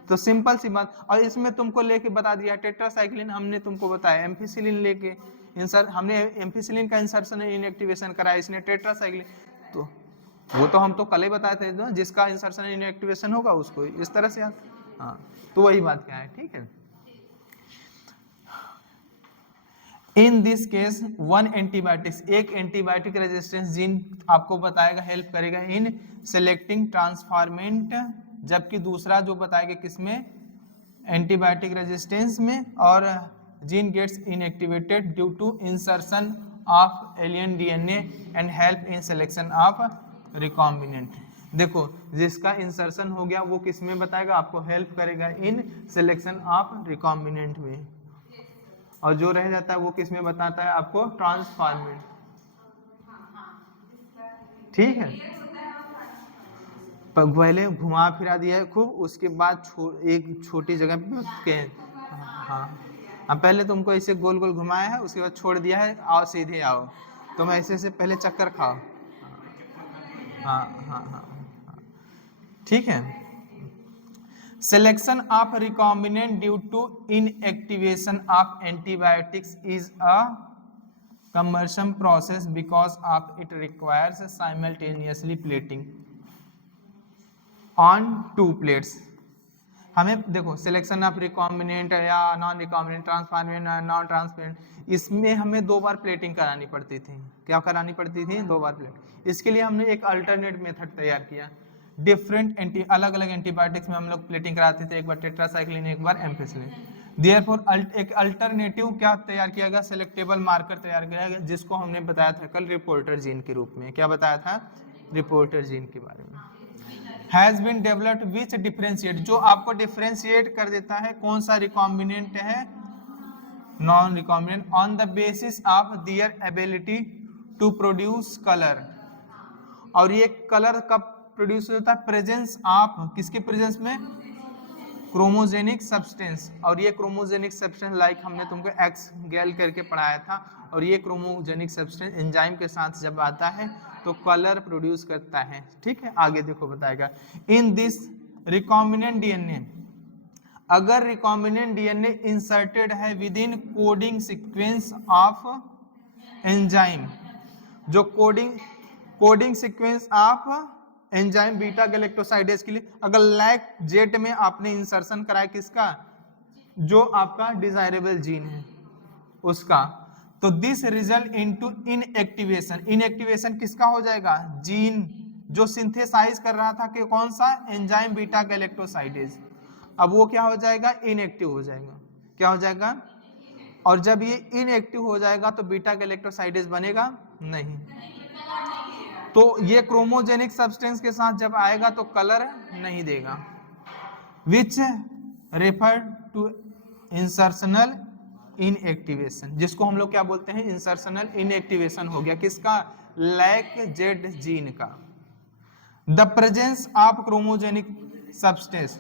तो सिंपल सी बात, और इसमें तुमको लेके बता दिया टेट्रासाइक्लिन हमने तुमको बताया, एम्फिसिलिन लेके हमने एम्फिसिलिन का इंसर्शन इनएक्टिवेशन कराया, इसने टेट्रासाइक्लिन, तो वो तो हम तो कल ही बताए थे ना, जिसका इंसर्शन इनएक्टिवेशन होगा उसको इस तरह से याद, हाँ तो वही बात क्या है, ठीक है। In this case one antibiotics, एक एंटीबायोटिक रेजिस्टेंस जीन आपको बताएगा, हेल्प करेगा इन सेलेक्टिंग ट्रांसफॉर्मेंट, जबकि दूसरा जो बताएगा किसमें, एंटीबायोटिक रेजिस्टेंस में, और gene gets inactivated due to insertion of alien DNA and help in selection of recombinant. देखो जिसका इंसर्शन हो गया वो किस में बताएगा, आपको हेल्प करेगा इन सिलेक्शन ऑफ रिकॉम्बिनेंट में, और जो रह जाता है वो किस में बताता है आपको, ट्रांसफॉर्मेंट। ठीक है, पहले घुमा फिरा दिया है खूब, उसके बाद एक छोटी जगह पे हाँ हाँ, पहले तुमको ऐसे गोल गोल घुमाया है, उसके बाद छोड़ दिया है, आओ सीधे आओ, तुम ऐसे से पहले चक्कर खाओ। हाँ हाँ हाँ, ठीक है। Selection of recombinant due to inactivation of antibiotics is a commercial process because of it requires simultaneously plating on 2 plates. हमें देखो सिलेक्शन ऑफ रिकॉम्बिनेंट या non recombinant, transformant, non transparent, इसमें हमें 2 बार प्लेटिंग करानी पड़ती थी। क्या करानी पड़ती थी? 2 बार प्लेट। इसके लिए हमने एक अल्टरनेट मेथड तैयार किया। डिफरेंट अलग अलग एंटीबायोटिक्स में हम लोग प्लेटिंग कराते थे, एक बार टेट्रासाइक्लिन, एक बार एम्पिसिलिन। देयरफॉर एक अल्टरनेटिव क्या तैयार किया गया, सिलेक्टेबल मार्कर तैयार किया गया, जिसको हमने बताया था कल रिपोर्टर जीन के रूप में। क्या बताया था? रिपोर्टर जीन के बारे में। Has been developed which differentiate, जो आपको डिफरेंशिएट कर देता है कौन सा रिकॉम्बिनेंट है, non recombinant, on the basis of their ability to produce colour. और ये कलर कब प्रोड्यूस होता है? प्रेजेंस ऑफ, किसके प्रेजेंस में? Chromogenic substance. और ये क्रोमोजेनिक सब्सटेंस लाइक हमने तुमको एक्स गैल करके पढ़ाया था, और ये क्रोमोजेनिक सब्सटेंस एंजाइम के साथ जब आता है तो कलर प्रोड्यूस करता है। ठीक है, आगे देखो बताएगा। इन दिस रिकॉम्बिनेंट डीएनए, अगर रिकॉम्बिनेंट डीएनए इंसर्टेड है within coding sequence of enzyme, जो coding sequence of enzyme beta galactosidase के लिए, अगर लैक जेट में आपने इंसर्शन कराया किसका, जो आपका डिजायरेबल जीन है उसका, तो this result into inactivation. Inactivation किसका हो जाएगा? जीन जो सिंथेसाइज कर रहा था कि कौन सा, एंजाइम बीटा गैलेक्टोसाइडेज, अब वो क्या हो जाएगा? इनएक्टिव हो जाएगा। क्या हो जाएगा? और जब ये इनएक्टिव हो जाएगा तो बीटा गैलेक्टोसाइडेज बनेगा नहीं, तो ये क्रोमोजेनिक सब्सटेंस के साथ जब आएगा तो कलर नहीं देगा। Which refer to insertional inactivation, जिसको हम लोग क्या बोलते हैं? इंसर्शनल इनएक्टिवेशन हो गया किसका? लैक जेड जीन का। The presence of chromogenic substance,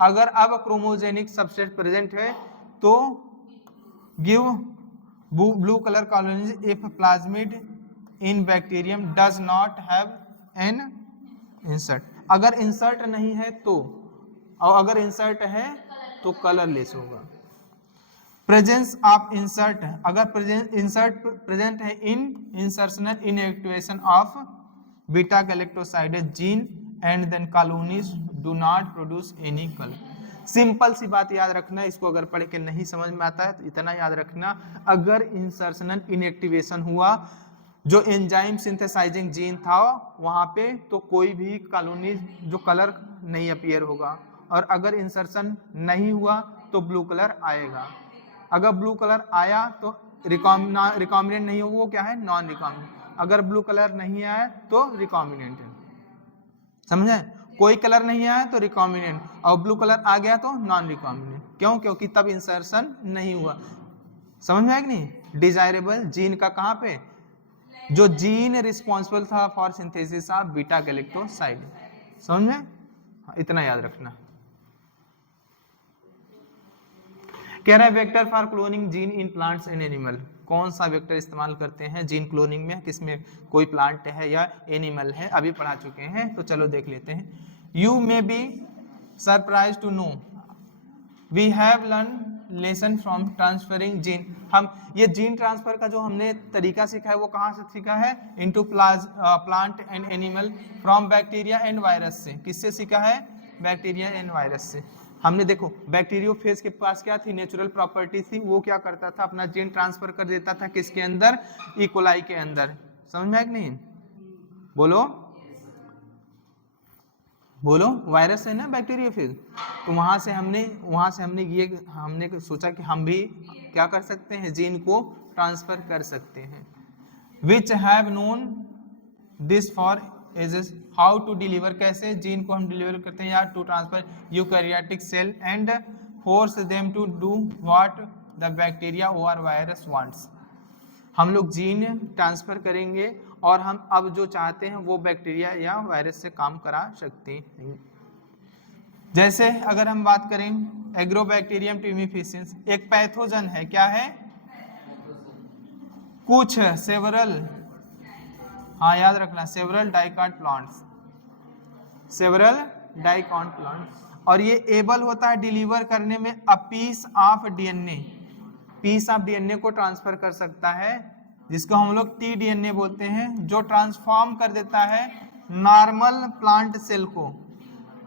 अगर अब क्रोमोजेनिक सब्सटेंस प्रेजेंट है तो give blue colour colonies if plasmid in bacterium does not have an insert. अगर इंसर्ट नहीं है तो, और अगर इंसर्ट है तो कलरलेस होगा। प्रेजेंस ऑफ इंसर्ट, अगर इंसर्ट प्रेजेंट है in insertional inactivation of beta galactosidase gene and then colonies do not produce any colour. Simple सी बात याद रखना, इसको अगर पढ़ के नहीं समझ में आता है तो इतना याद रखना, अगर इंसर्शनल इनएक्टिवेशन हुआ, जो एंजाइम सिंथेसाइजिंग जीन था वहां पे, तो कोई भी कॉलोनी जो कलर नहीं अपीयर होगा, और अगर इंसर्शन नहीं हुआ तो ब्लू कलर आएगा। अगर ब्लू कलर आया तो रिकॉम्बिनेंट नहीं हो, वो क्या है? Non recombinant. अगर ब्लू कलर नहीं आया तो रिकॉम्बिनेंट है। समझे? कोई कलर नहीं आया तो रिकॉम्बिनेंट, और ब्लू कलर आ गया तो नॉन रिकॉम्बिनेंट। क्यों? क्योंकि तब इंसर्शन नहीं हुआ। समझ में आया कि नहीं? डिजायरेबल जीन का कहां पे, जो जीन रिस्पॉन्सिबल था for synthesis of beta galactoside. समझ में? इतना याद रखना। कह रहा है vector for cloning gene in plants and animal, कौन सा वेक्टर इस्तेमाल करते हैं जीन क्लोनिंग में, किसमें, कोई प्लांट है या एनिमल है, अभी पढ़ा चुके हैं, तो चलो देख लेते हैं। You may be surprise to know we have learn lesson from transferring gene. हम ये जीन ट्रांसफर का जो हमने तरीका सीखा है वो कहाँ से सीखा है? Into plant and animal from bacteria and virus से। किससे सीखा है? बैक्टीरिया एंड वायरस से। हमने देखो बैक्टीरियोफेज के पास क्या थी? नेचुरल प्रॉपर्टी थी, वो क्या करता था? अपना जीन ट्रांसफर कर देता था किसके अंदर? ई कोलाई के अंदर। समझ में आया कि नहीं? बोलो बोलो, वायरस है ना बैक्टीरियोफेज, तो वहां से हमने ये सोचा कि हम भी क्या कर सकते हैं? जीन को ट्रांसफर कर सकते हैं। Which have known this for is how to deliver, कैसे जीन को हम डिलीवर करते हैं या to transfer eukaryotic cell and force them to do what the bacteria और वायरस वांट्स। हम लोग जीन ट्रांसफर करेंगे और हम अब जो चाहते हैं वो बैक्टीरिया या वायरस से काम करा सकते हैं। जैसे अगर हम बात करें एग्रोबैक्टीरियम ट्यूमिफिशियंस एक पैथोजन है, क्या है? कुछ सेवरल, हाँ याद रखना, several dicot plants, several dicot plants, और ये एबल होता है डिलीवर करने में a piece of DNA, piece of DNA को ट्रांसफर कर सकता है, जिसको हम लोग टी डीएनए बोलते हैं, जो ट्रांसफॉर्म कर देता है नॉर्मल प्लांट सेल को,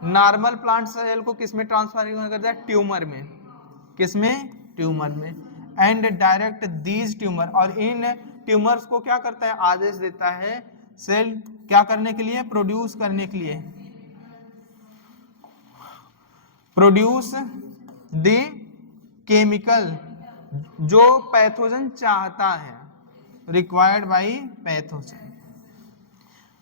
नॉर्मल प्लांट सेल को किसमें ट्रांसफर कर देता है? ट्यूमर में, किसमें? ट्यूमर में, एंड डायरेक्ट दीज ट्यूमर, और इन ट्यूमर्स को क्या करता है? आदेश देता है सेल क्या करने के लिए? प्रोड्यूस करने के लिए, प्रोड्यूस द केमिकल जो पैथोजन चाहता है, रिक्वायर्ड बाय पैथोजन।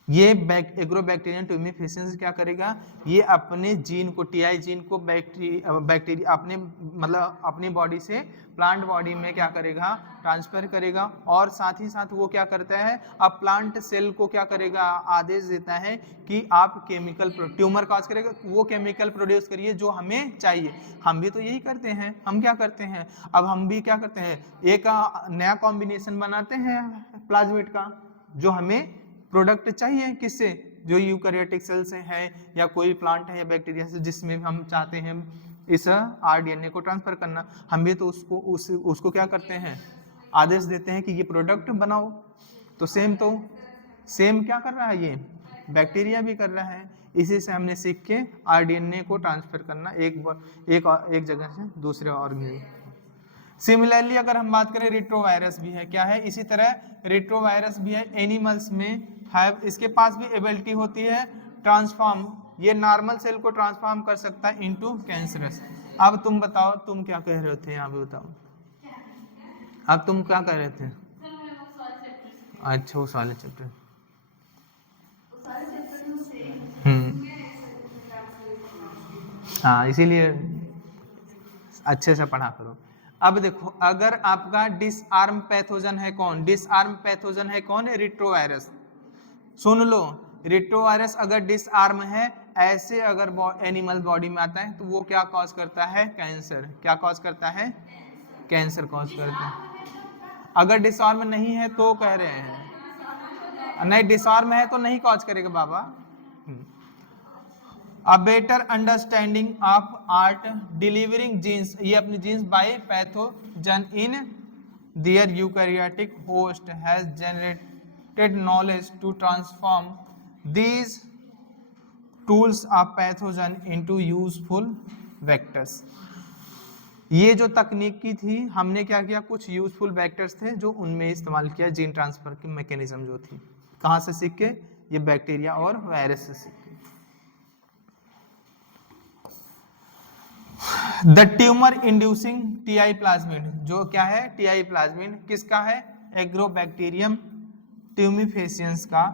ये एग्रोबैक्टीरियम ट्यूमिफिशियंस क्या करेगा? ये अपने जीन को, टीआई जीन को बैक्टीरिया अपने मतलब अपनी बॉडी से प्लांट बॉडी में क्या करेगा? ट्रांसफर करेगा, और साथ ही साथ वो क्या करता है? अब प्लांट सेल को क्या करेगा? आदेश देता है कि आप केमिकल ट्यूमर कॉज करेगा, वो केमिकल प्रोड्यूस करिए जो हमें चाहिए। हम भी तो यही करते हैं, हम क्या करते हैं? अब हम भी क्या करते हैं? एक नया कॉम्बिनेशन बनाते हैं प्लाज्मिड का, जो हमें प्रोडक्ट चाहिए, किससे? जो यूकैरियोटिक सेल से है या कोई प्लांट है या बैक्टीरिया से, जिसमें हम चाहते हैं इस आरडीएनए को ट्रांसफर करना। हम भी तो उसको क्या करते हैं? आदेश देते हैं कि ये प्रोडक्ट बनाओ। तो सेम क्या कर रहा है? ये बैक्टीरिया भी कर रहा है। इसी से हमने सीख के आरडीएनए को ट्रांसफर करना एक जगह से दूसरे ऑर्गेनिज्म। सिमिलरली अगर हम बात करें रेट्रोवायरस भी है, क्या है? इसी तरह रेट्रोवायरस भी है, एनिमल्स में है, इसके पास भी एबिलिटी होती है ट्रांसफॉर्म, ये नॉर्मल सेल को ट्रांसफॉर्म कर सकता है इनटू कैंसरस। अब तुम बताओ, तुम क्या कह रहे थे? यहाँ पे बताओ, अब तुम क्या कह रहे थे? अच्छा, वो सारे चैप्टर, हाँ, इसीलिए अच्छे से पढ़ा करो। अब देखो, अगर आपका डिसआर्म पैथोजन है कौन? डिसआर्म पैथोजन है कौन? रेट्रोवायरस। सुन लो, रेट्रोवायरस अगर डिसआर्म है, ऐसे अगर एनिमल बॉडी में आता है तो वो क्या कॉज करता है? कैंसर। क्या कॉज करता है? कैंसर कॉज करता है। अगर डिसआर्म नहीं है तो कह रहे हैं, नहीं डिसआर्म है तो नहीं कॉज करेगा बाबा। A better understanding of art delivering genes, ये अपनी genes by pathogen in their eukaryotic host has generated knowledge to transform these tools of pathogen into useful vectors। ये जो तकनीकी थी, हमने क्या किया? कुछ यूजफुल वेक्टर्स थे जो उनमें इस्तेमाल किया, जीन ट्रांसफर की मैकेनिज्म जो थी। कहाँ से सीख के? ये बैक्टीरिया और वायरस से सीख के। The tumour inducing TI plasmid, जो क्या है? टीआई प्लाज्मिड किसका है? एग्रोबैक्टीरियम ट्यूमिफिशियंस का।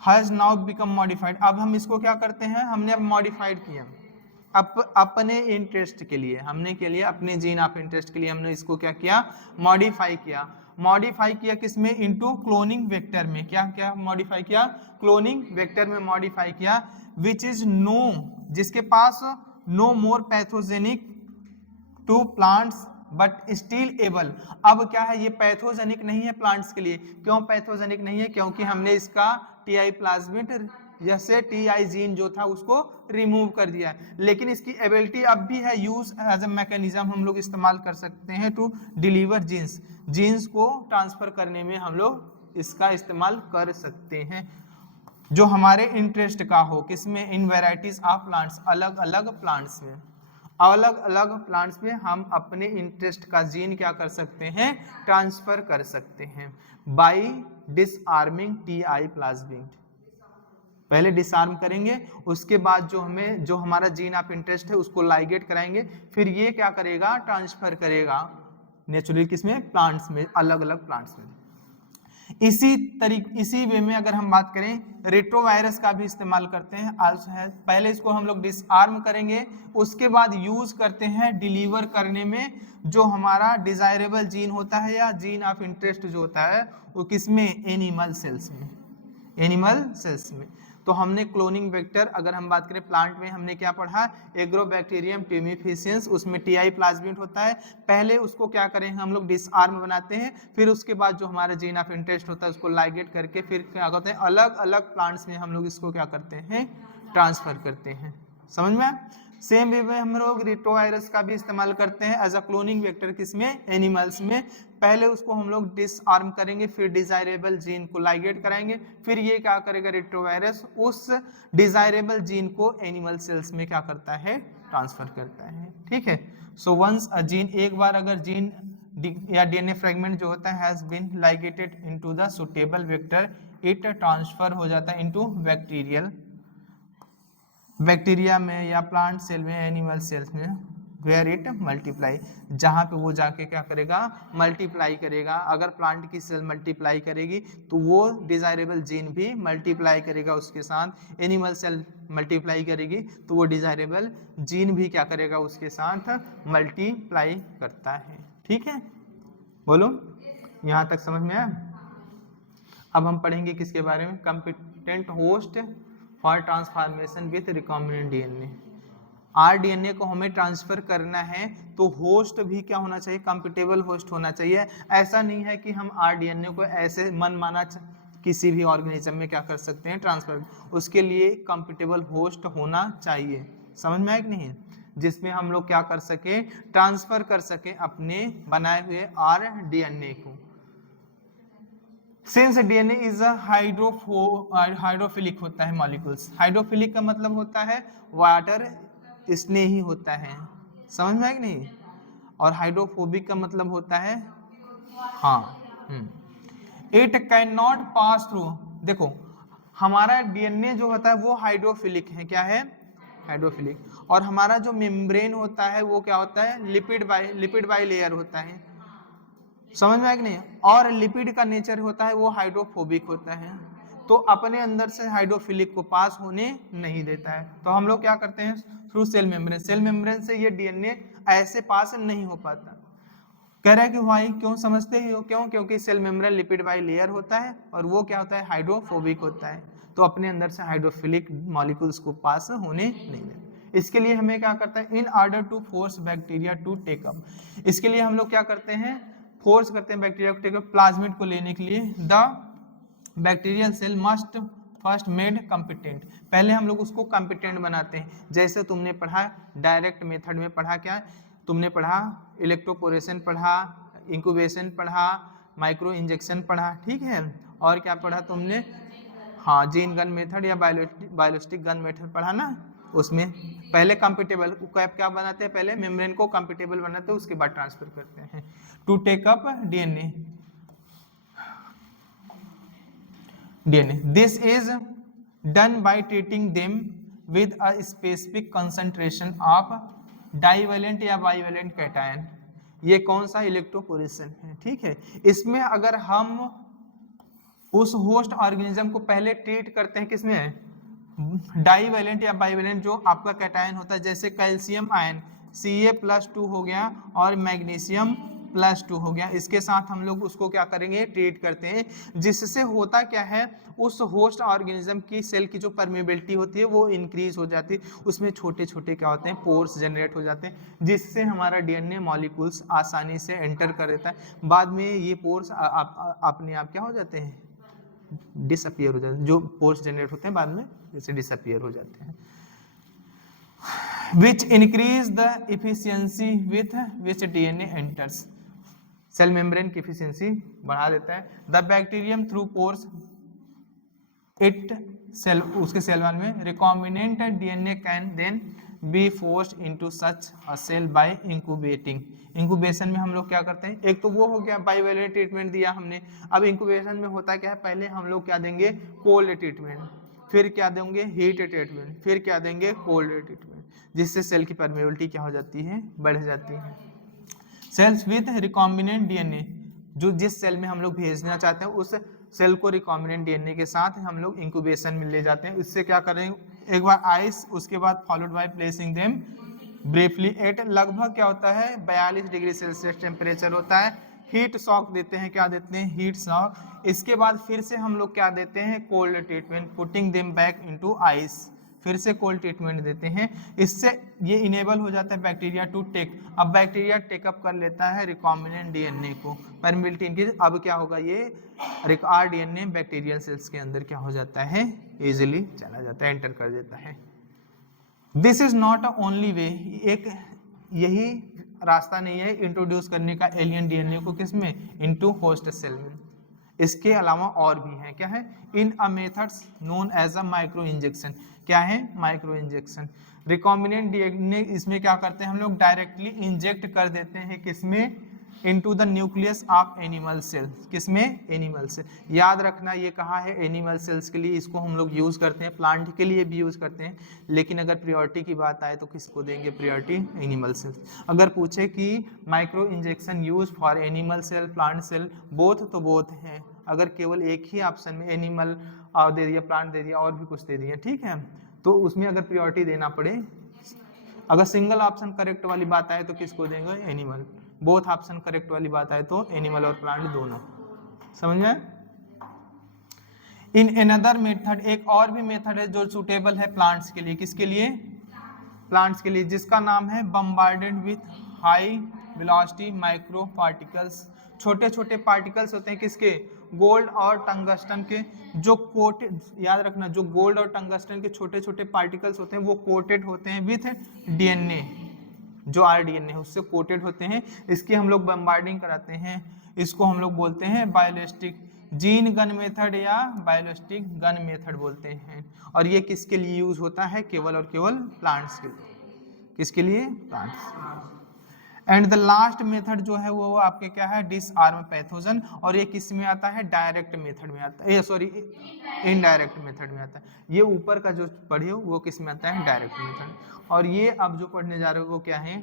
हैज नाउ बिकम मॉडिफाइड, अब हम इसको क्या करते हैं? हमने अब मॉडिफाइड किया अपने इंटरेस्ट के लिए, हमने के लिए अपने जीन ऑफ इंटरेस्ट के लिए हमने इसको क्या किया? मॉडिफाई किया। मॉडिफाई किया किसमें? इनटू क्लोनिंग वेक्टर में। क्या क्या मॉडिफाई किया? क्लोनिंग वेक्टर में मॉडिफाई किया, विच इज नो, जिसके पास no more pathogenic to plants but still able. अब क्या है? ये पैथोजेनिक नहीं है प्लांट्स के लिए। क्यों पैथोजेनिक नहीं है? क्योंकि हमने इसका टीआई प्लाज्मिड जैसे टीआई जीन जो था उसको रिमूव कर दिया, लेकिन इसकी एबिलिटी अब भी है, यूज एज ए मैकेनिज्म हम लोग इस्तेमाल कर सकते हैं टू डिलीवर जीन्स, जीन्स को ट्रांसफर करने में हम लोग इसका इस्तेमाल कर सकते हैं, जो हमारे इंटरेस्ट का हो। किसमें? इन वेराइटीज ऑफ प्लांट्स, अलग अलग प्लांट्स में, अलग अलग प्लांट्स में हम अपने इंटरेस्ट का जीन क्या कर सकते हैं? ट्रांसफर कर सकते हैं बाय डिसआर्मिंग टीआई प्लाज्मिड। पहले डिसआर्म करेंगे, उसके बाद जो हमारा जीन ऑफ इंटरेस्ट है उसको लाइगेट कराएंगे, फिर ये क्या करेगा? ट्रांसफर करेगा नेचुरली किसमें? प्लांट्स में, अलग अलग प्लांट्स में। इसी वे में अगर हम बात करें रेट्रोवायरस का भी इस्तेमाल करते हैं आल्सो है। पहले इसको हम लोग डिसआर्म करेंगे, उसके बाद यूज करते हैं डिलीवर करने में जो हमारा डिजायरेबल जीन होता है या जीन ऑफ इंटरेस्ट जो होता है वो किसमें, एनिमल सेल्स में, एनिमल सेल्स में। तो हमने क्लोनिंग वेक्टर, अगर हम बात करें प्लांट में हमने क्या पढ़ा, एग्रोबैक्टीरियम ट्यूमिफिशियंस, उसमें टीआई प्लाज्मिड होता है। पहले उसको क्या करेंगे हम लोग, डिसआर्म बनाते हैं, फिर उसके बाद जो हमारा जीन ऑफ इंटरेस्ट होता है उसको लाइगेट करके फिर क्या करते हैं, अलग अलग प्लांट्स में हम लोग इसको क्या करते हैं, ट्रांसफर करते हैं। समझ में? सेम वे में हम लोग रेट्रोवायरस का भी इस्तेमाल करते हैं एज अ क्लोनिंग वेक्टर, किसमें, एनिमल्स में। पहले उसको हम लोग डिसआर्म करेंगे, फिर डिजायरेबल जीन को लाइगेट कराएंगे, फिर ये क्या करेगा रेट्रोवायरस, उस डिजायरेबल जीन को एनिमल सेल्स में क्या करता है, ट्रांसफर करता है। ठीक है। सो वंस अ जीन, एक बार अगर जीन या डीएनए फ्रेगमेंट जो होता है has been ligated into the suitable vector, it transfer हो जाता है इनटू बैक्टीरिया में या प्लांट सेल में, एनिमल सेल्स में, वेयर इट मल्टीप्लाई, जहाँ पे वो जाके क्या करेगा, मल्टीप्लाई करेगा। अगर प्लांट की सेल मल्टीप्लाई करेगी तो वो डिजायरेबल जीन भी मल्टीप्लाई करेगा उसके साथ, एनिमल सेल मल्टीप्लाई करेगी तो वो डिजायरेबल जीन भी क्या करेगा, उसके साथ मल्टीप्लाई करता है। ठीक है, बोलो यहाँ तक समझ में आया? अब हम पढ़ेंगे किसके बारे में, competent host for transformation with recombinant DNA. RDNA को हमें ट्रांसफर करना है तो होस्ट भी क्या होना चाहिए, कंपिटेबल होस्ट होना चाहिए। ऐसा नहीं है कि हम आरडीएनए को ऐसे मनमाना किसी भी ऑर्गेनिज्म में क्या कर सकते हैं, ट्रांसफर, उसके लिए कंपिटेबल होस्ट होना चाहिए। समझ में आया कि नहीं, जिसमें हम लोग क्या कर सके, ट्रांसफर कर सके अपने बनाए हुए आरडीएनए को। Since DNA is a hydrophilic होता है मॉलिक्यूल्स, हाइड्रोफिलिक का मतलब होता है वाटर स्नेही होता है। समझ में आया कि नहीं? और हाइड्रोफोबिक का मतलब होता है, हाँ, it can not pass through. देखो हमारा डीएनए जो होता है वो हाइड्रोफिलिक है, क्या है, हाइड्रोफिलिक। और हमारा जो मेम्ब्रेन होता है वो क्या होता है, लिपिड बाई लेयर होता है। समझ में आया कि नहीं? और लिपिड का नेचर होता है वो हाइड्रोफोबिक होता है, तो अपने अंदर से हाइड्रोफिलिक को पास होने नहीं देता है। तो हम लोग क्या करते हैं, through cell membrane, cell membrane से ये डीएनए ऐसे पास नहीं हो पाता। कह रहा है कि भाई क्यों, समझते ही हो क्यों, क्योंकि cell membrane lipid bilayer होता है और वो क्या होता है, हाइड्रोफोबिक होता है, तो अपने अंदर से हाइड्रोफिलिक मॉलिक्यूल्स को पास होने नहीं देता। इसके लिए हमें क्या करता है, in order to force bacteria to take up, इसके लिए हम लोग क्या करते हैं, फोर्स करते हैं बैक्टीरिया को टेक अप प्लाज्मिड को लेने के लिए। The bacterial cell must first made competent, पहले हम लोग उसको कॉम्पिटेंट बनाते हैं। जैसे तुमने पढ़ा डायरेक्ट मेथड में, पढ़ा क्या, तुमने पढ़ा इलेक्ट्रोपोरेशन पढ़ा, इंक्यूबेशन पढ़ा, माइक्रो इंजेक्शन पढ़ा, ठीक है, और क्या पढ़ा तुमने, हाँ, जीन गन मेथड या बायोलॉजिस्टिक गन मेथड पढ़ा ना। उसमें पहले कंपिटेबल क्या बनाते हैं, पहले मेम्ब्रेन को कंपिटेबल बनाते हैं, उसके बाद ट्रांसफर करते हैं to take up DNA. This is done by treating them with a specific concentration of divalent या बाइवेलेंट कैटायन। ये कौन सा इलेक्ट्रोपोरेशन है, ठीक है। इसमें अगर हम उस होस्ट ऑर्गेनिज्म को पहले ट्रीट करते हैं किसमें, डाइवेलेंट या बाइवेलेंट जो आपका कैटायन होता है, जैसे कैल्शियम आयन Ca+2 हो गया और मैग्नीशियम +2 हो गया, इसके साथ हम लोग उसको क्या करेंगे, ट्रीट करते हैं, जिससे होता क्या है, उस होस्ट ऑर्गेनिज्म की सेल की जो परमेबिलिटी होती है वो इंक्रीज हो जाती है, उसमें छोटे छोटे क्या होते हैं, पोर्स जनरेट हो जाते हैं, जिससे हमारा डीएनए मॉलिक्यूल्स आसानी से एंटर कर देता है। बाद में ये पोर्स अपने आप क्या हो जाते हैं, डिसअपियर हो जाते हैं, जो पोर्स जनरेट होते हैं बाद में जैसे डिसअपियर हो जाते हैं। which increase the efficiency with which DNA enters, cell membrane की एफिशिएंसी बढ़ा देता है। The bacterium through pores it cell, उसके सेल वन में recombinant DNA can then be forced into such a cell by incubating. Incubation में हम लोग क्या करते हैं, एक तो वो हो गया बाइवेलेंट ट्रीटमेंट दिया हमने, अब इंक्यूबेशन में होता क्या है, पहले हम लोग क्या देंगे, कोल्ड ट्रीटमेंट, फिर क्या देंगे, हीट ट्रीटमेंट, फिर क्या देंगे, कोल्ड ट्रीटमेंट, जिससे सेल की परमेबिलिटी क्या हो जाती है, बढ़ जाती है। सेल्स विद रिकॉम्बिनेंट डीएनए, जो जिस सेल में हम लोग भेजना चाहते हैं उस सेल को रिकॉम्बिनेंट डीएनए के साथ हम लोग इंक्यूबेशन में ले जाते हैं। इससे क्या करें, एक बार आइस, उसके बाद followed by placing them briefly at, लगभग क्या होता है 42 डिग्री सेल्सियस टेम्परेचर होता है। हीट शॉक देते हैं, क्या देते हैं, हीट शॉक। इसके बाद फिर से हम लोग क्या देते हैं, cold treatment, putting them back into ice, फिर से कोल्ड ट्रीटमेंट देते हैं। इससे ये इनेबल हो जाता है बैक्टीरिया टू टेक, अब बैक्टीरिया टेकअप कर लेता है रिकॉम्बिनेंट डीएनए को, परमिबिलिटी इंक्रीज, अब क्या होगा, ये आरडीएनए बैक्टीरियल सेल्स के अंदर क्या हो जाता है, इजिली चला जाता है, एंटर कर देता है। This is not a only way, एक यही रास्ता नहीं है इंट्रोड्यूस करने का एलियन डीएनए को, किसमें, इनटू होस्ट सेल में। इसके अलावा और भी हैं, क्या है, in a methods known as a micro injection, क्या है, माइक्रो इंजेक्शन। रिकॉम्बिनेंट डीएनए इसमें क्या करते हैं हम लोग, डायरेक्टली इंजेक्ट कर देते हैं, किसमें, into the nucleus of animal cell, किसमें, एनिमल सेल। याद रखना ये कहा है एनिमल सेल्स के लिए, इसको हम लोग यूज करते हैं, प्लांट के लिए भी यूज करते हैं, लेकिन अगर प्रायोरिटी की बात आए तो किसको देंगे प्रायोरिटी, एनिमल सेल्स। अगर पूछे कि micro injection use for animal cell, plant cell, both, तो बोथ हैं। अगर केवल एक ही ऑप्शन में एनिमल दे दिया, प्लांट दे दिया, और भी कुछ दे दिया, ठीक है, तो उसमें अगर प्रायोरिटी देना पड़े, अगर सिंगल ऑप्शन करेक्ट वाली बात आए तो किसको देंगे, एनिमल। बोथ ऑप्शन करेक्ट वाली बात आए तो एनिमल और प्लांट दोनों, समझ में। इन अनदर मेथड, एक और भी मेथड है जो सुटेबल है प्लांट्स के लिए, किसके लिए, प्लांट्स के लिए, जिसका नाम है bombarded with high velocity micro particles. छोटे छोटे पार्टिकल्स होते हैं किसके, गोल्ड और टंगस्टन के, जो कोटेड, याद रखना, जो गोल्ड और टंगस्टन के छोटे छोटे पार्टिकल्स होते हैं वो कोटेड होते हैं विथ डीएनए, जो आरडीएनए है उससे कोटेड होते हैं। इसकी हम लोग बम्बार्डिंग कराते हैं, इसको हम लोग बोलते हैं बायोलिस्टिक जीन गन मेथड या बायोलिस्टिक गन मेथड बोलते हैं। और ये किसके लिए यूज होता है, केवल और केवल प्लांट्स के लिए, किसके लिए, plants. And the last method जो है वो आपके क्या है, डिसआर्म पैथोजन, और ये किस में आता है, डायरेक्ट मेथड में आता है, सॉरी इनडायरेक्ट मेथड में आता है। ये ऊपर का जो पढ़े हो वो किस में आता है, डायरेक्ट मेथड। और ये अब जो पढ़ने जा रहे हो वो क्या है,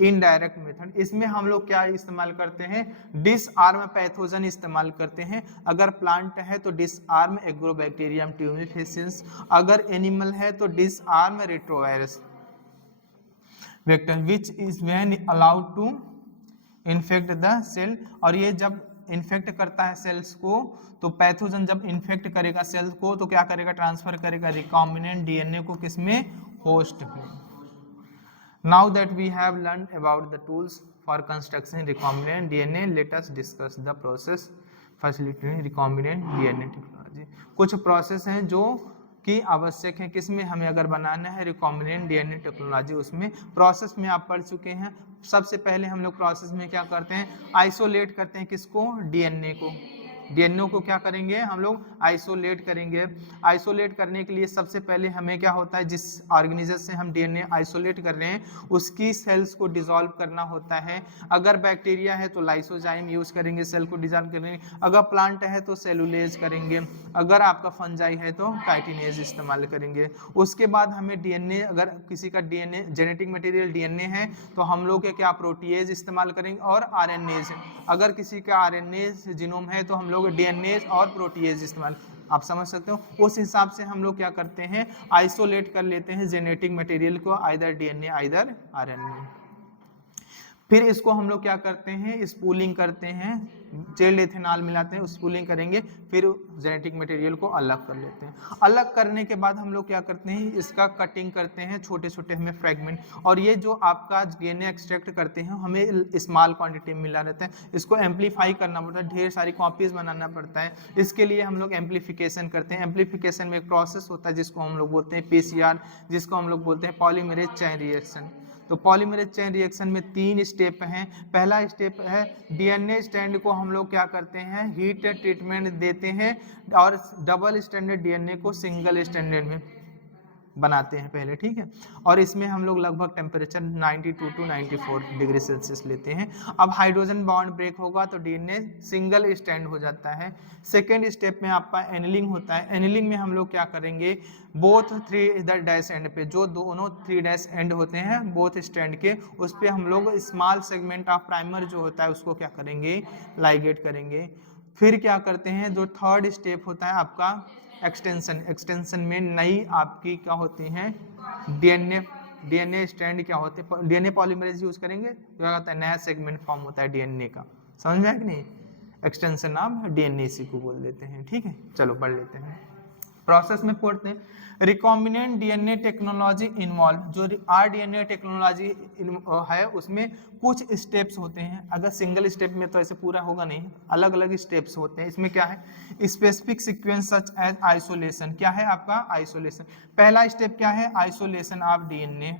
इनडायरेक्ट मेथड। इसमें हम लोग क्या इस्तेमाल करते हैं, डिसआर्म पैथोजन इस्तेमाल करते हैं। अगर प्लांट है तो डिसआर्म एग्रोबैक्टीरियम ट्यूमिफेसिएंस, अगर एनिमल है तो disarm retrovirus vector which is when allowed to infect the cell. और ये जब इन्फेक्ट करता है सेल्स को, तो पैथोजन जब इन्फेक्ट करेगा सेल्स को तो क्या करेगा, ट्रांसफर करेगा रिकॉम्बिनेंट डीएनए को, किसमें, होस्ट में। Now that we have learned about the tools for construction recombinant DNA, let us discuss the process facilitating recombinant DNA technology. कुछ प्रोसेस हैं जो की आवश्यक है, किसमें, हमें अगर बनाना है रिकॉम्बिनेंट डीएनए टेक्नोलॉजी, उसमें प्रोसेस में आप पढ़ चुके हैं। सबसे पहले हम लोग प्रोसेस में क्या करते हैं, आइसोलेट करते हैं, किसको, डीएनए को। डीएनए को क्या करेंगे हम लोग, आइसोलेट करेंगे। आइसोलेट करने के लिए सबसे पहले हमें क्या होता है, जिस ऑर्गेनिजम से हम डीएनए आइसोलेट कर रहे हैं उसकी सेल्स को डिसॉल्व करना होता है। अगर बैक्टीरिया है तो लाइसोजाइम यूज करेंगे, सेल को डिसॉल्व करेंगे। अगर प्लांट है तो सेलुलेज करेंगे। अगर आपका फंजाई है तो काइटिनेज इस्तेमाल करेंगे। उसके बाद हमें डीएनए, अगर किसी का डीएनए जेनेटिक मटेरियल डीएनए है तो हम लोग के क्या, प्रोटीएज इस्तेमाल करेंगे और आरएनएज। अगर किसी का आरएनए जीनोम है तो हम लोग डीएनए और प्रोटीएज इस्तेमाल, आप समझ सकते हो। उस हिसाब से हम लोग क्या करते हैं, आइसोलेट कर लेते हैं जेनेटिक मटेरियल को, आइदर डीएनए आइदर आरएनए। फिर इसको हम लोग क्या करते हैं, स्पूलिंग करते हैं, जेल्ड इथेनॉल मिलाते हैं, स्पूलिंग करेंगे, फिर जेनेटिक मटेरियल को अलग कर लेते हैं। अलग करने के बाद हम लोग क्या करते हैं, इसका कटिंग करते हैं, छोटे छोटे हमें फ्रेगमेंट। और ये जो आपका डीएनए एक्सट्रैक्ट करते हैं हमें स्मॉल क्वांटिटी में मिला रहता है, इसको एम्पलीफाई करना पड़ता है, ढेर सारी कॉपीज बनाना पड़ता है। इसके लिए हम लोग एम्पलीफिकेशन करते हैं। एम्पलीफिकेशन में एक प्रोसेस होता है जिसको हम लोग बोलते हैं पीसीआर, जिसको हम लोग बोलते हैं पॉलीमरेज चेन रिएक्शन। तो पॉलीमरेज चेन रिएक्शन में 3 स्टेप हैं। पहला स्टेप है डीएनए स्ट्रैंड को हम लोग क्या करते हैं, हीट ट्रीटमेंट देते हैं और डबल स्ट्रैंडेड डीएनए को सिंगल स्ट्रैंडेड में बनाते हैं पहले, ठीक है। और इसमें हम लोग लगभग टेम्परेचर 92 टू 94 डिग्री सेल्सियस लेते हैं। अब हाइड्रोजन बॉन्ड ब्रेक होगा तो डीएनए सिंगल स्ट्रैंड हो जाता है। सेकेंड स्टेप में आपका एनिलिंग होता है। एनिलिंग में हम लोग क्या करेंगे, बोथ 3 डैश एंड पे, जो दोनों 3 डैश एंड होते हैं बोथ स्ट्रैंड के, उस पर हम लोग स्मॉल सेगमेंट ऑफ प्राइमर जो होता है उसको क्या करेंगे, लाइगेट करेंगे। फिर क्या करते हैं, जो थर्ड स्टेप होता है आपका एक्सटेंशन। एक्सटेंशन में नई आपकी क्या होती हैं, डीएनए स्ट्रैंड क्या होते हैं, डीएनए पॉलीमरेज यूज करेंगे तो क्या होता है, नया सेगमेंट फॉर्म होता है डीएनए का। समझ में आया कि नहीं, एक्सटेंशन आप डीएनए इसी को बोल देते हैं। ठीक है, चलो पढ़ लेते हैं, प्रोसेस में पढ़ते हैं। रिकॉम्बिनेंट डीएनए टेक्नोलॉजी इन्वॉल्व, जो आरडीएनए टेक्नोलॉजी है उसमें कुछ स्टेप्स होते हैं। अगर सिंगल स्टेप में तो ऐसे पूरा होगा नहीं, अलग अलग स्टेप्स होते हैं। इसमें क्या है, specific sequence such as isolation, क्या है आपका आइसोलेशन। पहला स्टेप क्या है, आइसोलेशन ऑफ डीएनए,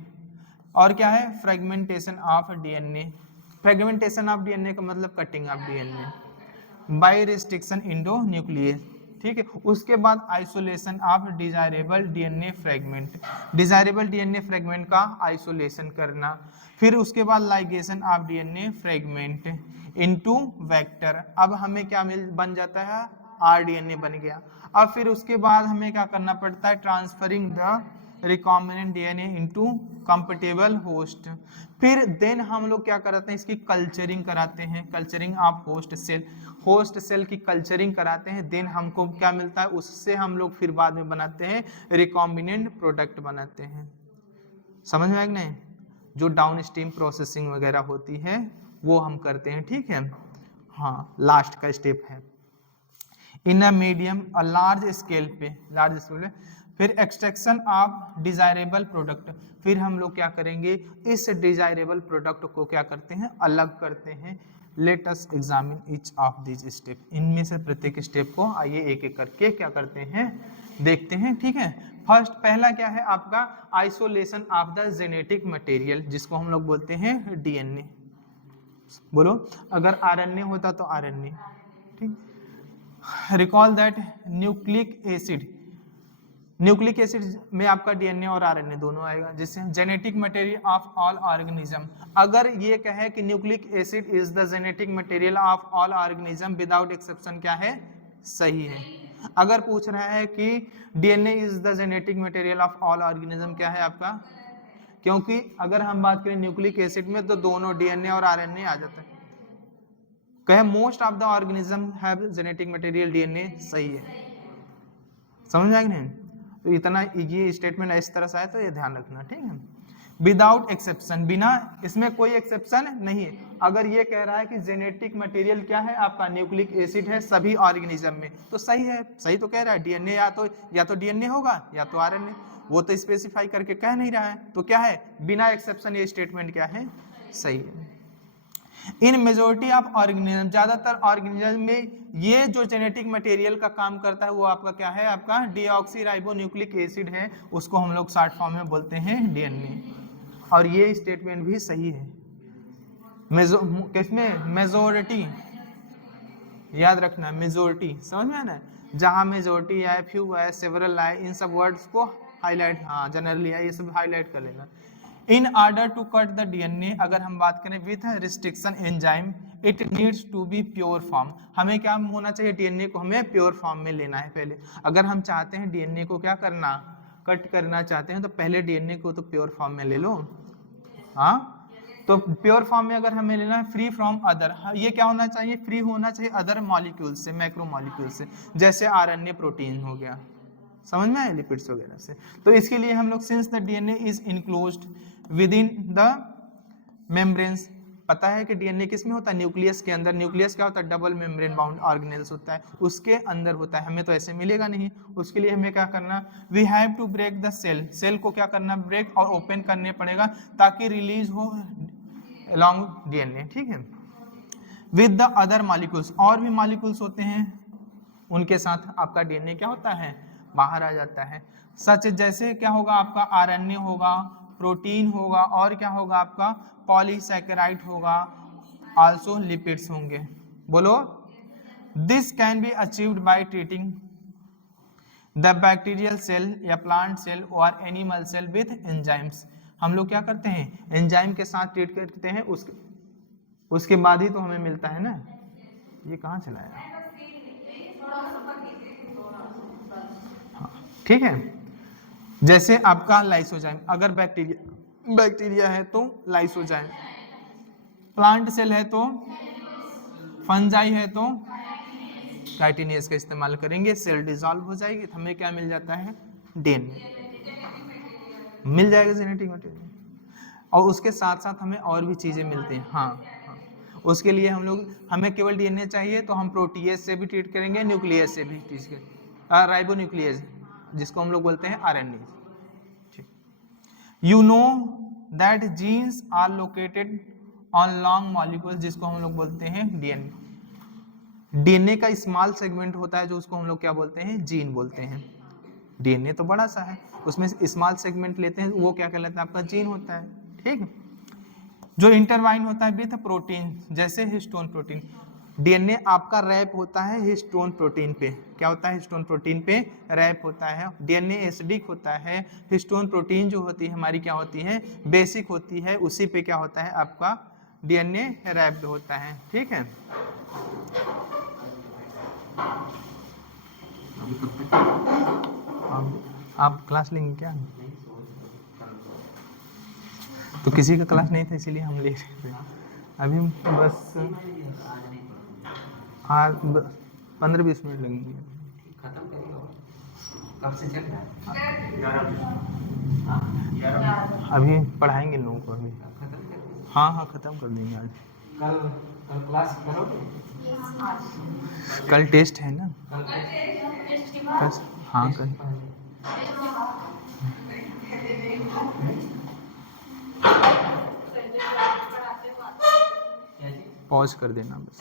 और क्या है, fragmentation of DNA. Fragmentation of DNA का मतलब cutting of DNA by restriction Indo nucleus. ठीक है, उसके बाद isolation of desirable DNA fragment, desirable DNA fragment का आइसोलेशन करना। फिर उसके बाद ligation of DNA fragment into vector. अब हमें क्या बन जाता है, आरडीएनए बन गया। अब फिर उसके बाद हमें क्या करना पड़ता है, transferring the recombinant DNA into compatible host. फिर देन हम लोग क्या कराते हैं, इसकी कल्चरिंग कराते हैं, culturing of host cell, host cell की कल्चरिंग कराते हैं। देन हमको क्या मिलता है, उससे हम लोग फिर बाद में बनाते हैं रिकॉम्बिनेंट प्रोडक्ट बनाते हैं। समझ में आया कि नहीं, जो डाउन स्ट्रीम प्रोसेसिंग वगैरह होती है वो हम करते हैं। ठीक है, हाँ लास्ट का स्टेप है in a medium a large scale पे, लार्ज स्केल पे। फिर एक्सट्रैक्शन ऑफ डिजायरेबल प्रोडक्ट, फिर हम लोग क्या करेंगे, इस डिजायरेबल प्रोडक्ट को क्या करते हैं, अलग करते हैं। Let us examine each of this step, इनमें से प्रत्येक स्टेप को आइए एक एक करके क्या करते हैं, देखते हैं। ठीक है, फर्स्ट पहला क्या है आपका, isolation of the genetic material, जिसको हम लोग बोलते हैं डीएनए। बोलो, अगर आरएनए होता तो आरएनए। ठीक, recall that nucleic acid, nucleic acid में आपका डीएनए और आरएनए दोनों आएगा, जिससे genetic material of all organism. अगर ये कहे कि nucleic acid is the genetic material of all organism without exception, क्या है, सही है। अगर पूछ रहा है कि DNA is the genetic material of all organism, क्या है आपका, क्योंकि अगर हम बात करें न्यूक्लिक एसिड में तो दोनों डीएनए और आरएनए आ जाता है। कहे most of the organism have genetic material DNA, सही है। समझ आए नहीं, तो इतना ये स्टेटमेंट इस तरह से आया तो ये ध्यान रखना। ठीक है, विदाउट एक्सेप्शन, बिना इसमें कोई एक्सेप्शन नहीं है। अगर ये कह रहा है कि जेनेटिक मटेरियल क्या है आपका, न्यूक्लिक एसिड है सभी ऑर्गेनिज्म में, तो सही है, सही तो कह रहा है। डीएनए या तो डीएनए होगा या तो आरएनए, वो तो स्पेसिफाई करके कह नहीं रहा है, तो क्या है, बिना एक्सेप्शन ये स्टेटमेंट क्या है, सही है। इन मेजोरिटी ऑफ ऑर्गेनिज्म, ज्यादातर ऑर्गेनिज्म में ये जो जेनेटिक मटेरियल का काम करता है वो आपका क्या है, आपका डीऑक्सीराइबोन्यूक्लिक एसिड है, उसको हम लोग शॉर्ट फॉर्म में बोलते हैं डीएनए। और ये स्टेटमेंट भी सही है। किसमें, मेजोरिटी, याद रखना मेजोरिटी, समझ में आना, जहां मेजोरिटी आए, फ्यू आए, सेवरल आए, इन सब वर्ड्स को हाईलाइट, हाँ जनरली आए, ये सब हाईलाइट कर लेना। In order to cut the DNA, अगर हम बात करें with restriction enzyme, it needs to be pure form, हमें क्या होना चाहिए, डीएनए को हमें प्योर फॉर्म में लेना है पहले। अगर हम चाहते हैं डीएनए को क्या करना, कट करना चाहते हैं, तो पहले डीएनए को तो प्योर फॉर्म में ले लो। हाँ, तो प्योर फॉर्म में अगर हमें लेना है फ्री फ्रॉम अदर, ये क्या होना चाहिए, फ्री होना चाहिए अदर मॉलिक्यूल से, मैक्रो मॉलिक्यूल से, जैसे आरएनए प्रोटीन हो गया, समझ में आया, लिपिड्स वगैरह से। तो इसके लिए हम लोग since the DNA is enclosed with in the membranes, पता है कि डीएनए किस में होता है, न्यूक्लियस के अंदर। न्यूक्लियस क्या होता है, डबल मेम्ब्रेन बाउंड ऑर्गेनेल्स होता है, उसके अंदर होता है, हमें तो ऐसे मिलेगा नहीं। उसके लिए हमें क्या करना, we have to break the cell, cell को क्या करना, ब्रेक और ओपन करने पड़ेगा ताकि रिलीज हो अलॉन्ग डीएनए। ठीक है, विद द अदर मॉलिक्यूल्स, और भी मॉलिक्यूल्स होते हैं, उनके साथ आपका डीएनए क्या होता है, बाहर आ जाता है। सच जैसे क्या होगा आपका, आरएनए होगा, प्रोटीन होगा, और क्या होगा आपका, पॉलीसैकेराइड होगा, आल्सो लिपिड्स होंगे। बोलो, this can be achieved by treating the bacterial cell या प्लांट सेल और एनिमल सेल विथ एंजाइम्स। हम लोग क्या करते हैं, एंजाइम के साथ ट्रीट करते हैं, उसके बाद ही तो हमें मिलता है ना। ये कहाँ चला है, हाँ ठीक है। जैसे आपका लाइसोजाइम, अगर बैक्टीरिया है तो लाइसोजाइम, प्लांट सेल है तो, फंजाई है तो काइटिनेज का इस्तेमाल करेंगे, सेल डिसॉल्व हो जाएगी तो हमें क्या मिल जाता है, डीएनए मिल जाएगा, जेनेटिक मटेरियल। और उसके साथ साथ हमें और भी चीज़ें मिलती हैं। हाँ, उसके लिए हमें केवल डीएनए चाहिए तो हम प्रोटीएज से भी ट्रीट करेंगे, न्यूक्लियस से भी ट्रीट करेंगे, राइबोन्यूक्लियस जिसको हम लोग बोलते हैं आरएनए। ठीक, you know that genes are located on long molecules, जिसको हम लोग बोलते हैं डीएनए। डीएनए का स्मॉल सेगमेंट होता है जो उसको हम लोग क्या बोलते हैं, जीन बोलते हैं। डीएनए तो बड़ा सा है, उसमें स्मॉल सेगमेंट लेते हैं, वो क्या कहलाता है, आपका जीन होता है। ठीक, जो इंटरवाइन होता है विथ प्रोटीन, जैसे हिस्टोन प्रोटीन। डीएनए आपका रैप होता है हिस्टोन प्रोटीन पे, क्या होता है, हिस्टोन प्रोटीन पे रैप होता है। डीएनए एसिडिक होता है, हिस्टोन प्रोटीन जो होती है हमारी क्या होती है, बेसिक होती है, उसी पे क्या होता है, आपका डीएनए रैप्ड होता है। ठीक है, आप क्लास लेंगे क्या? तो किसी का क्लास नहीं था इसीलिए हम ले रहे थे अभी, बस 15-20 मिनट लगेंगे। खत्म करिए, कब से चल रहा है? अभी पढ़ाएंगे लोगों को अभी। खत्म कर, हाँ, ख़त्म कर देंगे आज। कल क्लास करोगे? कल टेस्ट है ना? कल हाँ, कल पॉज कर देना बस।